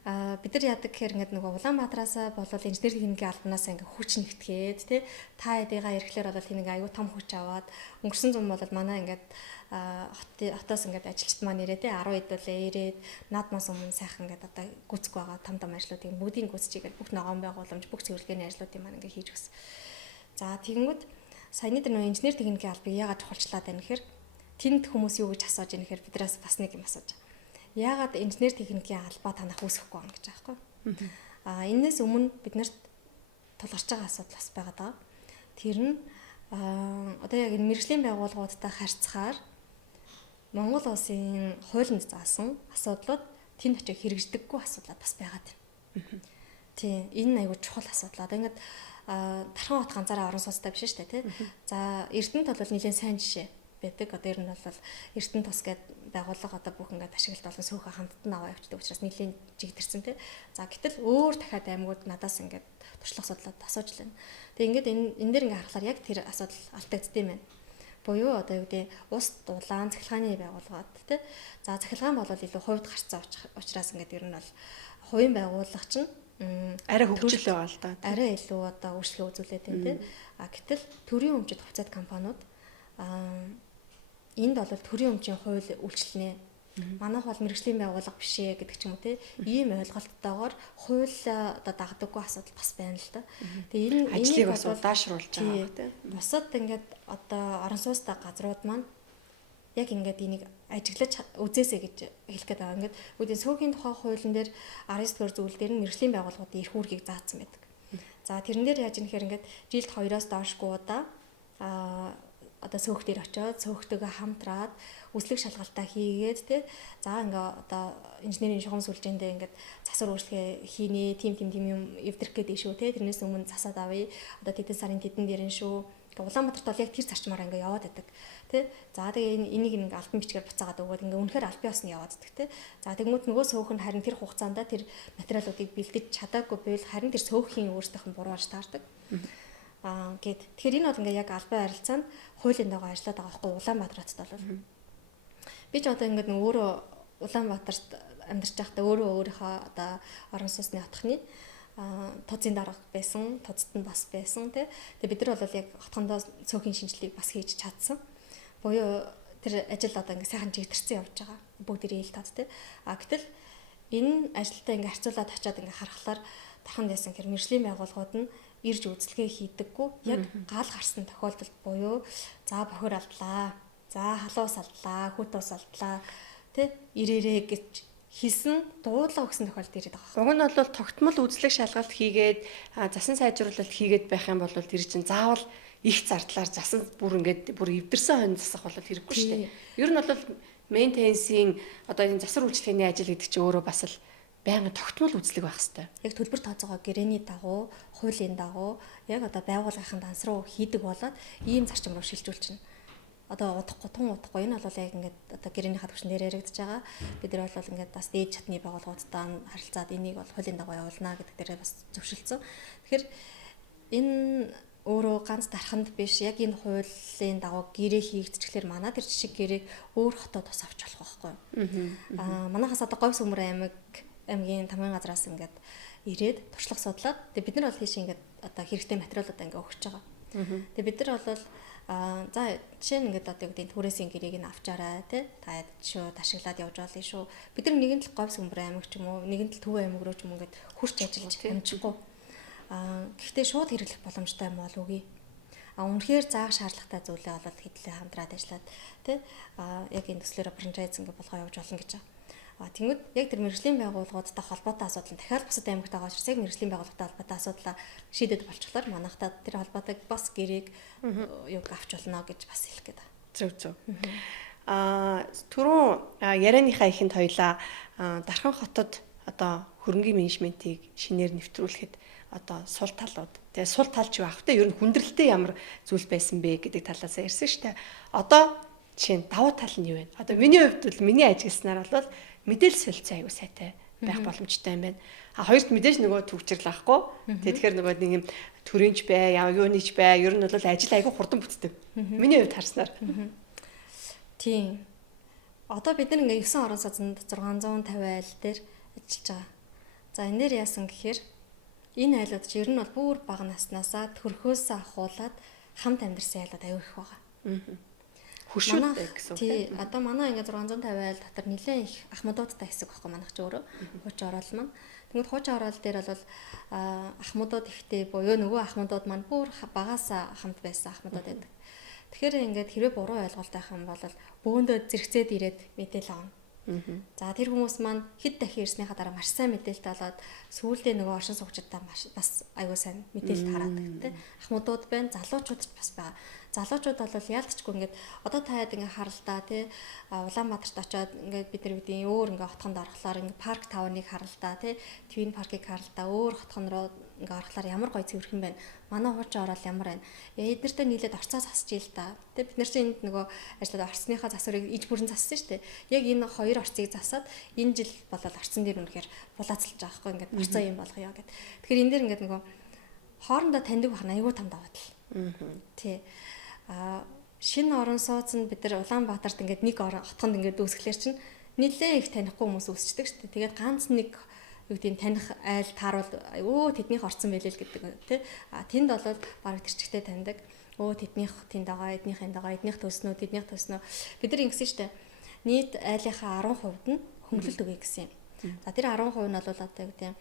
бид нар яадаг гэхээр ингээд нөгөө Улаанбаатараасаа болол инженер техникийн албанаас ингээд хүч нэгтгээд тий та эдийгаа ирэхлээр бол тэнийг аюу том хүч аваад өнгөрсөн зам бол манай ингээд хотоос ингээд ажилчид маань ирээ тий 10 хэд болоо ирээд наадмаас өмнө сайхан ингээд одоо гүцэх байгаа том ажлуудыг бүгдийг гүцчихгээд бүх ногоон байгууламж бүх цэвэрлэгээний ажлуудыг маань ингээд хийж өгсөн. За тэгэнгүүт саяны тэр нөгөө инженер техникийн албыг яагаад чухалчлаад байна гэхээр тэнд хүмүүс юу гэж асууж ийм гэхээр бидраас бас нэг юм асууж яагаад инженер техникийн албаа танах үүсэхгүй байна гэж байгаа байхгүй. Энэс өмнө бид нарт тулгарч байгаа асуудал бас байгаа даа. Тэр нь одоо яг энэ мэргэжлийн байгууллагуудтай харьцахаар Монгол улсын хуулинд заасан асуудлууд тэнд очиж хэрэгждэггүй асуудал бас байгаад байна. Тийм энэ айгүй чухал асуудал. Одоо ингээд Тархан хот ганцаараа орон сууцтай биш шүү дээ тий. За Эрдэнэт бол нэлээд сайн жишээ байдаг. Одоо ер нь бол Эрдэнэ тус гэдэг байгууллага одоо бүх ингээд ашиглалт болон сөөхө хамттан аваа явуулдаг учраас нэлийн жигдэрсэн тий. За гэтэл өөр дахиад аймагуд надаас ингээд туршлага судлаад асууж байна. Тэгээ ингээд энэ дээр ингээд харахаар яг тэр асуудал алдагдсан юм байна. Буюу одоо юу гэдэг ус дулаан цахилгааны байгууллагууд тий. За цахилгаан бол илүү хувьд гарцсан учраас ингээд ер нь бол хувийн байгууллага чинь арай хөгжил байгаа л да. Арай илүү одоо өөрчлөлт үзүүлээд байна тий. Гэтэл төрийн өмчөд хувьцаат компаниуд энд бол төрийн өмчийн хууль үйлчлэнэ. Манайх бол мэргэжлийн байгууллага биш ээ гэдэг ч юм уу тий. Ийм ойлголттойгоор хууль одоо дагдаггүй асуудал бас байна л да. Тэгээ энэ ажлыг бас удаашруулж байгаа тий. Бусад ингээд одоо орон сууцтай газрууд маань яг ингээд энийг ажиглаж үзээсэй гэж хэлэх гээд байгаа. Ингээд үүдийн сөөгийн тухай хуулийн дээр 19 дугаар зүйл дээр нь мэргэжлийн байгууллагуудын эрх үүргийг заасан байдаг. За тэрэн дээр яаж юм гэхээр ингээд жилд 2-оос доошгүй удаа одоо сөөх дээр очиод сөөхтэйгээ хамтраад үслэг шалгалтаа хийгээд тий. За ингээ одоо инженерийн шугам сүлжээндээ ингээд засвар үйлчлэгээ хийнэ, тим юм эвдрэх гэдэг шүү тий. Тэрнээс өмнө засаад авъя. Одоо тэдэн сарын тэдэн дээрэн шүү. Улаанбаатарт бол яг тэр зарчмаар ингээ яваад байдаг тий. За тэгээ энийг ингээ альбан бичгээр буцаагаад өгөөд ингээ үнэхээр албан ёсны яваад байдаг тий. За тэгмүүд нөгөө сөөх нь харин тэр хугацаанд тэр материалуудыг бэлдэж чадаагүй байвал харин тэр сөөхийн өөрсдийнх нь буруугаар таардаг. Гэт тэгэхээр энэ бол ингээ яг албан харилцаанд хуулийн дагуу ажиллаад байгаа байхгүй Улаанбаатарт бол. Би ч одоо ингээ өөрөө Улаанбаатарт амьдарч байхдаа өөрийнхөө одоо орон сууцны хотхны тузын дарга байсан, тузд нь бас байсан тий. Тэгээ бид нар бол яг хотхондоо цөөхөн шинжилгээг бас хийж чадсан. Буюу тэр ажил одоо ингээ сайхан жигдэрсэн явж байгаа. Бүгд ирэл тод тий. Гэтэл энэ ажилтаа ингээ харьцуулаад очиад ингээ харахаар тарханд яасан гэхээр мэргэжлийн байгууллагууд нь ирж үйлчлэгээ хийдэггүй яг гал гарсан тохиолдолд буюу за бохир алдлаа. За халуус алдлаа, хүүт ус алдлаа, тэ ирээрээ гэж хэлсэн дуудлага өгсөн тохиолдол ирээд байгаа. Уг нь бол тогтмол үзлэг шалгалт хийгээд засан сайжруулалт хийгээд байх юм бол тэр чинь заавал их зардлаар засан бүр эвдэрсэн хонь засах бол хэрэггүй шүү дээ. Ер нь бол мейнтенсийн одоо энэ засвар үйлчлэгээний ажил гэдэг чинь өөрөө бас л байнгын тогтмол үзлэг байх хэрэгтэй. Яг төлбөр тооцоогоо гэрээний дагуу, хуулийн дагуу яг одоо байгууллагын данс руу хийдэг болоод ийм зарчим руу шилжүүлж байна. Одоо тун удахгүй энэ бол яг ингээд одоо гэрээнийхээ түвшин дээр яригдж байгаа. Бид нар бол ингээд бас дээд чатны байгууллагуудтай харилцаад энийг бол хуулийн дагуу явуулна гэдэг дээрээ бас зөвшөлдсөн. Тэгэхээр энэ өөрөө ганц дарханд биш яг энэ хуулийн дагуу гэрээ хийгдчихлээр манай тэр жишг гэрээг өөр хотод тус авч болох байхгүй. Манайхаас одоо Говь Сүмбэр аймгийн тамгын газраас ингээд ирээд туршлага судлаад тэгээ бид нар бол тийш ингээд одоо хэрэгтэй материалуудаа ингээд өгч байгаа. Тэгээ бид нар бол за жишээ нь ингээд одоо юу гэдэг түрээсийн гэрээг нь авчаарай тий та шүү ташиглаад явж байгаа шүү. Бид нар нэгэн л Говь Сүмбэр аймаг ч юм уу нэгэн л Төв аймаг руу ч юм ингээд хурц ажиллаж амжихгүй. Гэхдээ шууд хэрэглэх боломжтой юм бол үгүй. Үнэхээр заах шаардлагатай зүйлээ болоод хэдлээ хамтраад ажиллаад тий яг энэ төслөөр франчайз ингээд болгоо явж болно гэж байгаа. Тэнгүүд яг тэр мэргэжлийн байгууллагуудтай холбоотой асуудал дахиад бусад аймагт байгаа учраас яг мэргэжлийн байгууллагатай холбоотой асуудлаа шийдэд болчихлоор манайхтаа тэр холбоотой бас гэрээг юг авч болно гэж бас хэлэх гээд байна. Зөв. Түрүүн ярианыхаа ихэнд хоёлаа Дархан хотод одоо хөрөнгийн менежментийг шинээр нэвтрүүлэхэд одоо сул талууд тэгээ сул тал ч байх вэ? Ер нь хүндрэлтэй ямар зүйл байсан бэ гэдэг талаас ярьсан шүү дээ. Одоо жишээ нь давуу тал нь юу вэ? Одоо миний хувьд бол миний ажигласнаар бол мэдээлэл солилцоо аягүй сайтай байх боломжтой юм байна. Хоёрт мэдээж нөгөө төвчрөл авахгүй. Тэгэхээр нөгөө нэг юм төрийнч бай, юунийч бай, ер нь бол ажил аягүй хурдан бүтдэг. Миний хувьд харснаар. Тийм. Одоо бид нар ингээ 9 орон сууцнд 650 айл дээр ажиллаж байгаа. За энэ дээр яасан гэхээр энэ айлууд ч ер нь бол бүр бага наснаасаа төрхөөс ахуулаад хамт амьдарсан айлууд аягүй их байгаа. Хөшөөтэй гэсэн үг. Тий, одоо манай ингээ 650 айл дотор нэлээд их ахмадуудтай хэсэг байхгүй манайх ч өөрөө хуучин орол маань. Тэгмэд хуучин орол дээр бол ахмадууд ихтэй буюу нөгөө ахмадууд маань бүр багаасаа хамт байсан ахмадууд байдаг. Тэгэхээр ингээд хэрвээ буруу ойлголт байх юм бол бөөндөө зэрэгцээд ирээд мэдээлэл авна. За тэр хүмүүс маань хэд дахин ирснийхаа дараа маш сайн мэдээлэлт олоод сүүлдээ нөгөө оршин суугчдаа бас аюул сайн мэдээлэлт хараадаг те. Ахмадууд байна, залуучууд ч бас байгаа. Залуучууд бол яалтчгүй ингээд одоо таад ингээ харалтаа тий Улаанбаатарт очиод ингээд бид нар үгүй өөр ингээ хотхонд орохлоор ингээ парк тавныг харалтаа тий Твин паркийг харалтаа өөр хотхон руу ингээ орохлоор ямар гоё цэвэрх юм бэ? Манай хуучин орол ямар байна? Эднэртэй нийлээд орцоо засч ийл та. Тий бид нар чинь энд нөгөө ажиллаад орцсныхаа засварыг иж бүрэн зассан шүү дээ. Яг энэ хоёр орцыг засаад энэ жил болоод орцсон дээр үнэхээр булаацалж байгаа хгүй ингээд орцоо юм болгоё гэд. Тэгэхээр энэ дээр ингээд нөгөө хоорондоо таньдаг бахна аюу там даваад л. Тий шинэ орон сууцнд бид нар Улаанбаатарт ингээд нэг хотхонд ингээд дүүсгэлэр чинь нэлээ их танихгүй хүмүүс үүсчдэг шүү дээ. Тэгээд ганц нэг юу гэдэг нь таних айл тааруул өө тэднийх орцсон байлээ л гэдэг тий. Тэнд бол баг тэрчгтэй таньдаг. Өө тэднийх тэнд байгаа, эднийх энд байгаа, эднийх төснөө, тэднийх төснөө. Бид нар ингэсэн шүү дээ. Нийт айлынхаа 10% нь хөнгөлөлт өгье гэсэн юм. За тэр 10% нь бол одоо юу гэдэг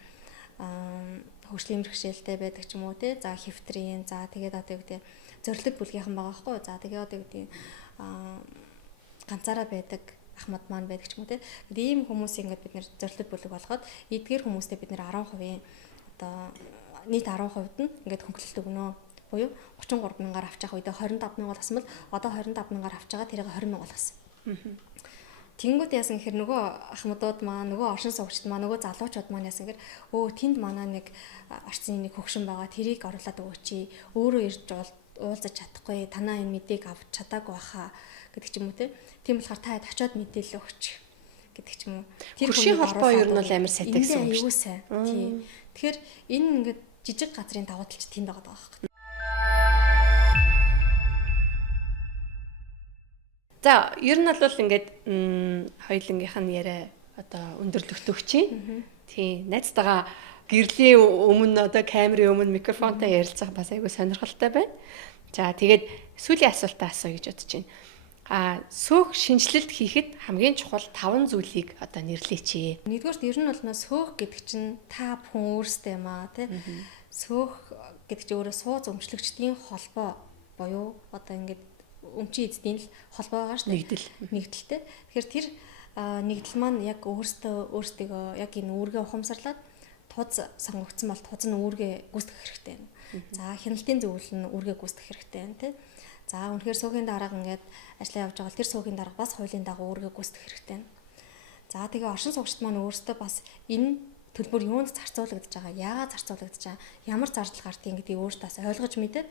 хөгжлийн бэрхшээлтэй байдаг ч юм уу тий. За хэвтрийн, за тэгээд одоо юу гэдэг зорилт бүлгийнхан байгаа хгүй. За тэгээ одоо гэдэг ганцаараа байдаг ахмад маань байдаг ч юм уу те. Тэгээд ийм хүмүүсийг ингээд бид нэр зорилт бүлэг болгоод эдгээр хүмүүстэй бид нэр 10% одоо нийт 10%д нь ингээд хөнгөлөлт өгнө. Буюу 33 мянгаар авч явах үедээ 25 мянгаар болсон бол одоо 25 мянгаар авч байгаа тэрийг 20 мянгаар болсон. Тэнгүүд яасан гэхээр нөгөө ахмадууд маань нөгөө оршин суугчид маань нөгөө залуучууд маань яасан гэхээр өө тэнд манай нэг орцны нэг хөгшин байгаа тэрийг оруулаад өгөөч. Өөрөө ирж уулзаж чадахгүй танаа энэ мэдээг авч чадаагүй баха гэдэг ч юм уу те. Тийм болохоор та очиод мэдээлэл өгч гэдэг ч юм уу. Тэр хөшийн холбоо ер нь бол амар сайтай гэсэн үг шүү дээ. Тийм. Тэгэхээр энэ ингээд жижиг газрын давуу талч тэнд байгаа байхгүй. За ер нь бол ингээд хоёулынгийнх нь яриа одоо өндөрлөгдөх чинь. Тийм найзтайгаа гэрлийн өмнө одоо камерын өмнө микрофонтой ярилцах бас айгүй сонирхолтой байна. За тэгээд сүүлийн асуултаа асууя гэж бодож байна. Сөөх шинжилэлт хийхэд хамгийн чухал 5 зүйлийг одоо нэрлэеч. Нэгдүгээрт ер нь бол сөөх гэдэг чинь та бүхэн өөрсдөө юм аа тий. Сөөх гэдэг чинь өөрөө сууз өмчлөгчдийн холбоо буюу одоо ингээд өмчийн эзэдийн л холбоо байгаа шүү дээ. Нэгдэлтэй. Тэгэхээр тэр нэгдэл маань яг өөртөө яг энэ үүргээ ухамсарлаад туз сонгогдсон бол туз нь үүргээ гүйцэтгэх хэрэгтэй байна. За хяналтын зөвлөл нь үүргээ гүйцэтгэх хэрэгтэй байна тий. За үнэхээр суугийн дарга ингээд ажиллаа явж байгаа бол тэр суугийн дарга бас хуулийн дагуу үүргээ гүйцэтгэх хэрэгтэй байна. За тэгээ оршин суугчид маань өөрсдөө бас энэ төлбөр юунд зарцуулагдаж байгаа, яагаад зарцуулагдаж байгаа, ямар зардал гардыг гэдгийг өөртөө бас ойлгож мэдээд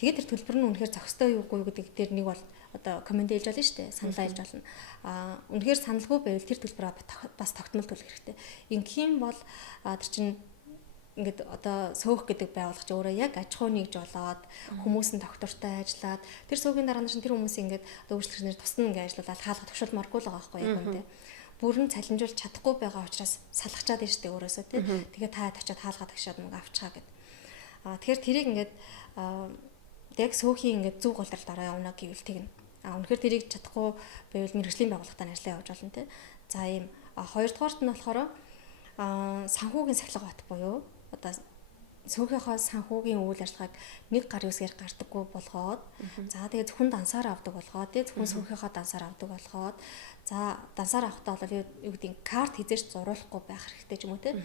тэгээд тэр төлбөр нь үнэхээр зохистой юугүй гэдэг дээр нэг бол одоо комент хийж болно шүү дээ. Саналаа хийж болно. Үнэхээр саналгүй байвал тэр төлбөрөө бас тогтмол төлөх хэрэгтэй. Ингээм бол тэр чинь ингээд одоо сөөх гэдэг байгууллага чинь өөрөө яг аж ахуй нэгж болоод хүмүүс нь доктортой ажиллаад тэр суугийн дараа нь тэр хүмүүс ингээд одоо үйлчлэгчнэр тусна ингээд ажиллаад хаалга төвшөлмөргүй л байгаа байхгүй яг үнтэй. Бүрэн цалинжуулж чадахгүй байгаа учраас салгачаад байна шүү дээ өөрөөсөө тий. Тэгээ таад очиод хаалгаа тагшаад мөнгө авчгаа гэд. Тэгэхээр тэрийг ингээд яг сөөхийн ингээд зүг голдралд ороо явна гэвэл тэгнэ. Үнэхээр тэрийг чадахгүй байвал мэргэжлийн байгууллагатай ажиллаа явуулж болно тий. За ийм хоёрдугаарт нь болохоор санхүүгийн сахилга бат буюу одоо сөөхийнхөө санхүүгийн үйл ажиллагааг нэг гар үсгээр гардаггүй болгоод за тэгээ зөвхөн дансаар авдаг болгоод тэгээ зөвхөн сөөхийнхөө дансаар авдаг болгоод за дансаар авахдаа бол юу гэдэг карт хизээч зурулахгүй байх хэрэгтэй ч юм уу те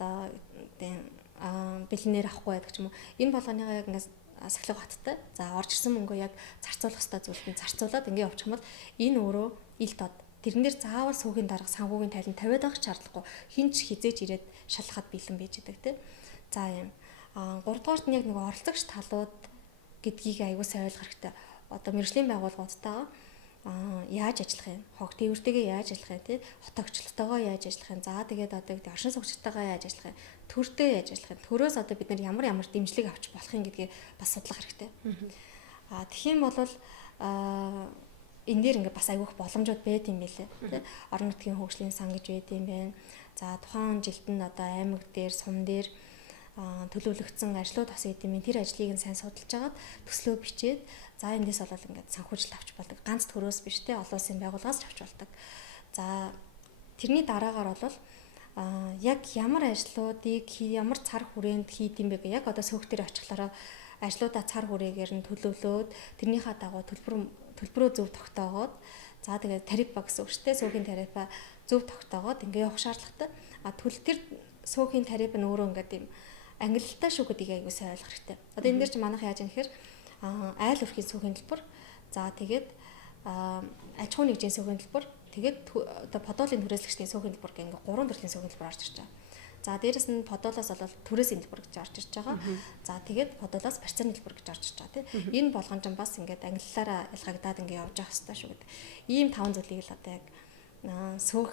одоо бэлнээр авахгүй байдаг ч юм уу энэ болгоныгаа яг ингээд сахилга баттай за орж ирсэн мөнгөө яг зарцуулах хэрэгтэй зүйлд зарцуулаад ингээд явуучих юм бол энэ өөрөө ил дод тэрэн дээр заавал сүүхийн дарга санхүүгийн тайлан тавиад байх шаардлагагүй хинч хизээж ирээд шалхаад бэлэн байж идэг те. За юм. 3 дугаарт нь яг нэг оролцогч талууд гэдгийг аягүй сайн ойлгох хэрэгтэй. Одоо мэргэжлийн байгууллагуудтайгаа яаж ажиллах юм? Хог тээвэртэйгээ яаж ажиллах юм те? Хот огчлолтойгоо яаж ажиллах юм? За тэгээд одоо оршин суугчтайгаа яаж ажиллах юм? Төртэй яаж ажиллах юм? Төрөөс одоо бид нар ямар дэмжлэг авч болох юм гэдгийг бас судлах хэрэгтэй. Тэгэх юм бол энэ дээр ингээд бас айгүйх боломжууд байт юм байлээ тий. Орон нутгийн хөгжлийн сан гэж байт юм байна. За тухайн жилд нь одоо аймаг дээр, сум дээр төлөвлөгдсөн ажлууд бас идэм юм. Тэр ажлыг нь сайн судалж агаад төслөө бичээд за эндээс бол ингээд санхүүжилт авч болдог. Ганц төрөөс биш тий олон улсын байгууллагаас ч авч болдог. За тэрний дараагаар бол яг ямар ажлуудыг ямар цар хүрээнд хийд юм бэ гэ яг одоо сөөх дээр очихлаараа ажлуудаа цар хүрээгээр нь төлөвлөөд тэрнийхээ дагуу төлбөрөө зөв тогтоогоод за тэгээд тарифа гэсэн үг шүү дээ. Сөөхийн тарифа зөв тогтоогоод ингээ явах шаардлагатай. Тэр сөөхийн тариф нь өөрөө ингээд юм ангиллалтай шүү гэдгийг аягүй сайн ойлгох хэрэгтэй. Одоо энэ дээр чи манайх яаж юм гэхээр айл өрхийн сөөхийн төлбөр за тэгээд аж ахуйн нэгжийн сөөхийн төлбөр тэгээд одоо подолын түрээслэгчдийн сөөхийн төлбөр гэх ингээ 3 төрлийн сөөхийн төлбөр орж ирж байгаа. За дээрэс нь подолоос бол түрээсийн төлбөр гэж орж ирж байгаа. За тэгээд подолоос барьцааны төлбөр гэж орж ирж байгаа тийм. Энэ болгоомж бас ингээд ангиллаараа ялгагдаад ингээд явж байгаа хэрэгтэй шүү гэдэг. Ийм 5 зүйлийг л одоо яг сөөх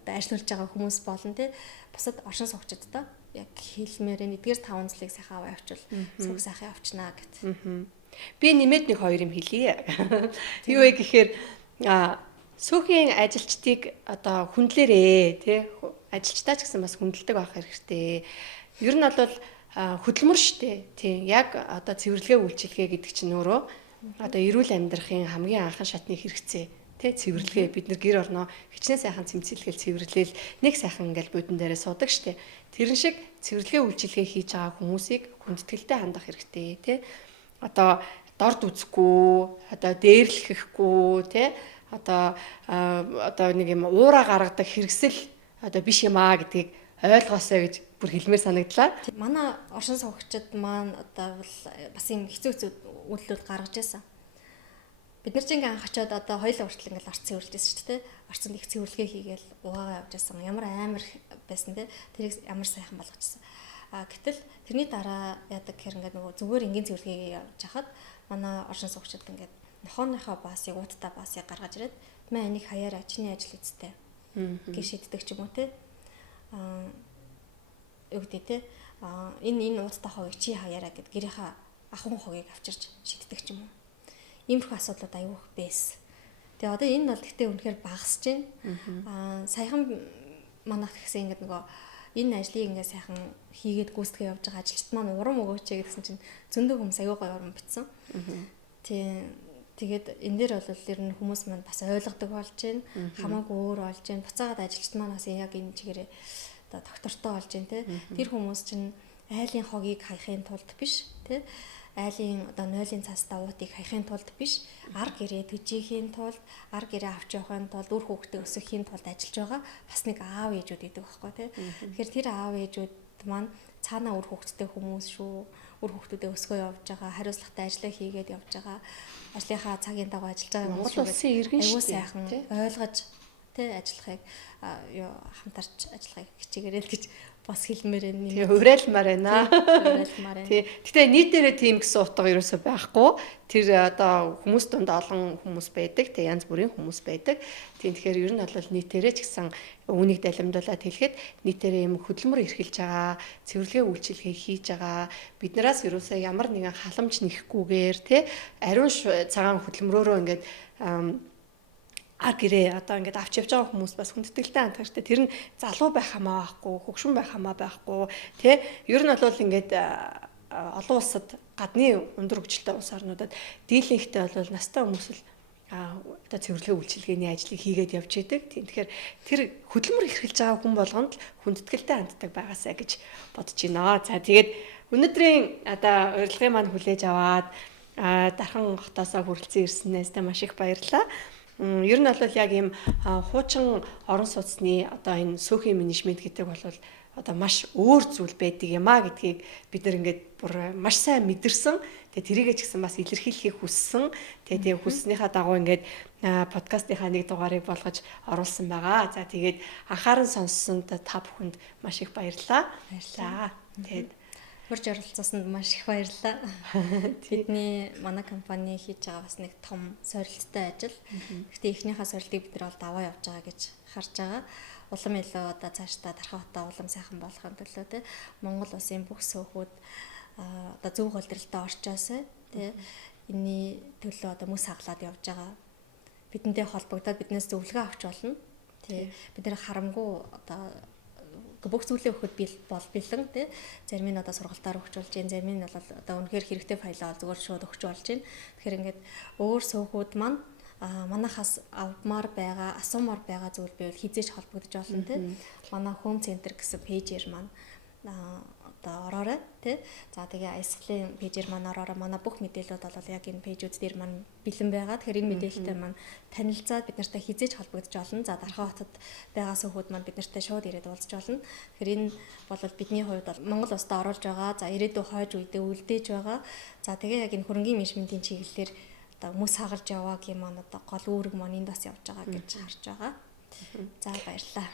одоо ажиллаж байгаа хүмүүс болон тийм бусад оршин суугчдаа яг хэлмээр нэгдүгээр 5 зүйлийг сайхан аваа явуул сөөх сайхан явуулнаа гэт. Би нэмээд нэг 2 юм хэлье. Юу вэ гэхээр сөөхийн ажилчдыг одоо хүндлээрээ тий ажилчдаа ч гэсэн бас хүндэлдэг байх хэрэгтэй. Ер нь бол хөдөлмөр штэ тий яг одоо цэвэрлэгээ үйлчилгээ гэдэг чинь өөрөө одоо эрүүл амьдрахын хамгийн анхан шатны хэрэгцээ тий цэвэрлэгээ бид нар гэр орноо хичнээн сайхан цэмцэлгээл цэвэрлээл нэг сайхан ингээл будин дээрээ суудаг штэ. Тэрэн шиг цэвэрлэгээ үйлчилгээ хийж байгаа хүмүүсийг хүндэтгэлтэй хандах хэрэгтэй тий одоо дорд үзэхгүй одоо дээрлэхгүй тий одоо нэг юм уура гаргадаг хэрэгсэл одоо биш юм аа гэдгийг ойлгоосоо гэж бүр хэлмээр санагдлаа. Манай оршин суугчид маань одоо бас юм хэцүү үйлдэл гаргаж байсан. Бид нар чинь анх очиод одоо хоёулаа хүртэл ингээл орц цэвэрлж байсан шүү дээ. Орцонд их цэвэрлэгээ хийгээл угаагаа явж байсан. Ямар амар байсан те. Тэрийг ямар сайхан болгочихсон. Гэтэл тэрний дараа яадаг гэхээр ингээд нөгөө зүгээр энгийн цэвэрлэгээ явж хахад манай оршин суугчид ингээд нохооныхоо баасыг ууттай баасыг гаргаж ирээд маа энийг хаяараа чиний ажил эзтэй гэж шийддэг ч юм уу те юу гэдэг те энэ ууттай хойг чи хаяараа гэд гэрийнхаа ахын хогийг авчирч шийддэг ч юм уу иймэрхүү асуудлууд аюух байсан. Тэгээ одоо энэ бол гэхдээ үнэхээр багасж байна. Саяхан манайх гэсэн ингээд нөгөө энэ ажлыг ингээд сайхан хийгээд гүйцэтгэж явж байгаа ажилчид маань урам өгөөч гэсэн чинь зөндөө хүмүүс аюу гой урам битсэн. Тэгээд энэ дээр бол ер нь хүмүүс маань бас ойлгодог болж байна. Хамаагүй өөр болж байна. Буцаагаад ажилчид маань бас яг энэ чигээрээ одоо доктортой болж байна те. Тэр хүмүүс чинь айлын хогийг хаяхын тулд биш те. айлын одоо нойлын цас давуутыг хаяхын тулд биш, ар гэрээ төжихийн тулд, ар гэрээ авч явахын тулд, үр хүүхдээ өсгөхийн тулд ажиллаж байгаа бас нэг аав ээжүүд идэг байхгүй тий. Тэгэхээр тэр аав ээжүүд маань цаанаа үр хүүхдтэй хүмүүс шүү. Үр хүүхдүүдээ өсгөө явж байгаа, хариуцлагатай ажиллаа хийгээд явж байгаа. Ажлынхаа цагийн дагуу ажиллаж байгаа хүмүүс Монгол улсын иргэн шүү дээ. сайхан ойлгож тий ажиллахыг хамтарч ажиллахыг хичээгээрэй л гэж бас хэлмээр байна. Тэгээ уриалмаар байна. Уриалмаар байна. Тий. Гэтэ нийтээрээ тийм гэсэн утга ерөөсөө байхгүй. Тэр одоо хүмүүс донд олон хүмүүс байдаг. Тэг янз бүрийн хүмүүс байдаг. Тийм тэгэхээр ер нь бол нийтээрээ ч гэсэн үүнийг далимдуулаад хэлэхэд нийтээрээ юм хөдөлмөр эрхэлж байгаа, цэвэрлэгээ үйлчилгээ хийж байгаа. Биднээс ерөөсөө ямар нэгэн халамж нэхгүйгээр тий ариун цагаан хөдөлмөрөөрөө ингээд ар гэрээ одоо ингээд авч явж байгаа хүмүүс бас хүндэтгэлтэй хандхартай тэр нь залуу байх хамаа байхгүй хөгшин байх хамаа байхгүй тий ер нь бол ингээд олон улсад гадны өндөр хөгжилтэй улс орнуудад дийлэнхтэй бол настай хүмүүс л одоо цэвэрлэгээ үйлчилгээний ажлыг хийгээд явж идэг. Тийм тэгэхээр тэр хөдөлмөр эрхэлж байгаа хүн болгонд л хүндэтгэлтэй ханддаг байгаасаа гэж бодож байна. За тэгээд өнөөдрийн одоо урилгын маань хүлээж аваад дархан хотоосоо хүрэлцэн ирсэнээс маш их баярлалаа. Ер нь бол яг ийм хуучин орон сууцны одоо энэ сөөхийн менежмент гэдэг бол одоо маш өөр зүйл байдаг юм а гэдгийг бид нар ингээд бүр маш сайн мэдэрсэн. Тэгээ тэрийгээ ч гэсэн бас илэрхийлэхийг хүссэн. Тэгээ хүсснийхаа дагуу ингээд подкастынхаа нэг дугаарыг болгож оруулсан байгаа. За тэгээд анхааран сонссон та бүхэнд маш их баярлалаа. За тэгээд Хурж оролцсонд маш их баярлалаа. Бидний манай компани хийж байгаа бас нэг том сорилттой ажил. Гэхдээ эхнийхээ сорилтыг бид нар бол даваа явж байгаа гэж харж байгаа. Улам илүү одоо цаашдаа дархан хотоо улам сайхан болохын төлөө тий Монгол улсын бүх сөөхүүд одоо зөв голдролтой орчоосоо тий энэний төлөө одоо мөс хаглаад явж байгаа. Бидэнтэй холбогдоод биднээс зөвлөгөө авч болно. Тий бид нар харамгүй одоо бүх зүйлээ өгөхөд бол бэлэн тий зарим нь одоо сургалтаар өгч болж, зарим нь бол одоо үнэхээр хэрэгтэй файлаа зүгээр шууд өгч болж байна. Тэгэхээр ингээд өөр сөөхүүд маань манайхаас авмаар байгаа, асуумаар байгаа зүйл байвал хизээж холбогдож болно тий. Манай Home Center гэсэн пэйжээр маань одоо ороорой тий. За тэгээ Айсгалын пэйжээр маань ороорой. Манай бүх мэдээлэлүүд бол яг энэ пэйжүүд дээр маань бэлэн байгаа. Тэгэхээр энэ мэдээлэлтэй маань танилцаад бид нартай хизээж холбогдож олно. За дархан хотод байгаа сөөхүүд маань бид нартай шууд ирээд уулзч олно. Тэгэхээр энэ бол бидний хувьд бол Монгол улсад оруулж байгаа. За ирээдүйн хойж үедээ үлдээж байгаа. За тэгээ яг энэ хөрөнгийн менежментийн чиглэлээр одоо мөс хагалж яваа гэм маань одоо гол үүрэг маань энд бас явж байгаа гэж харж байгаа. За баярлалаа.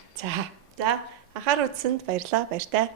За анхаар үзсэнд баярлалаа. Баяртай.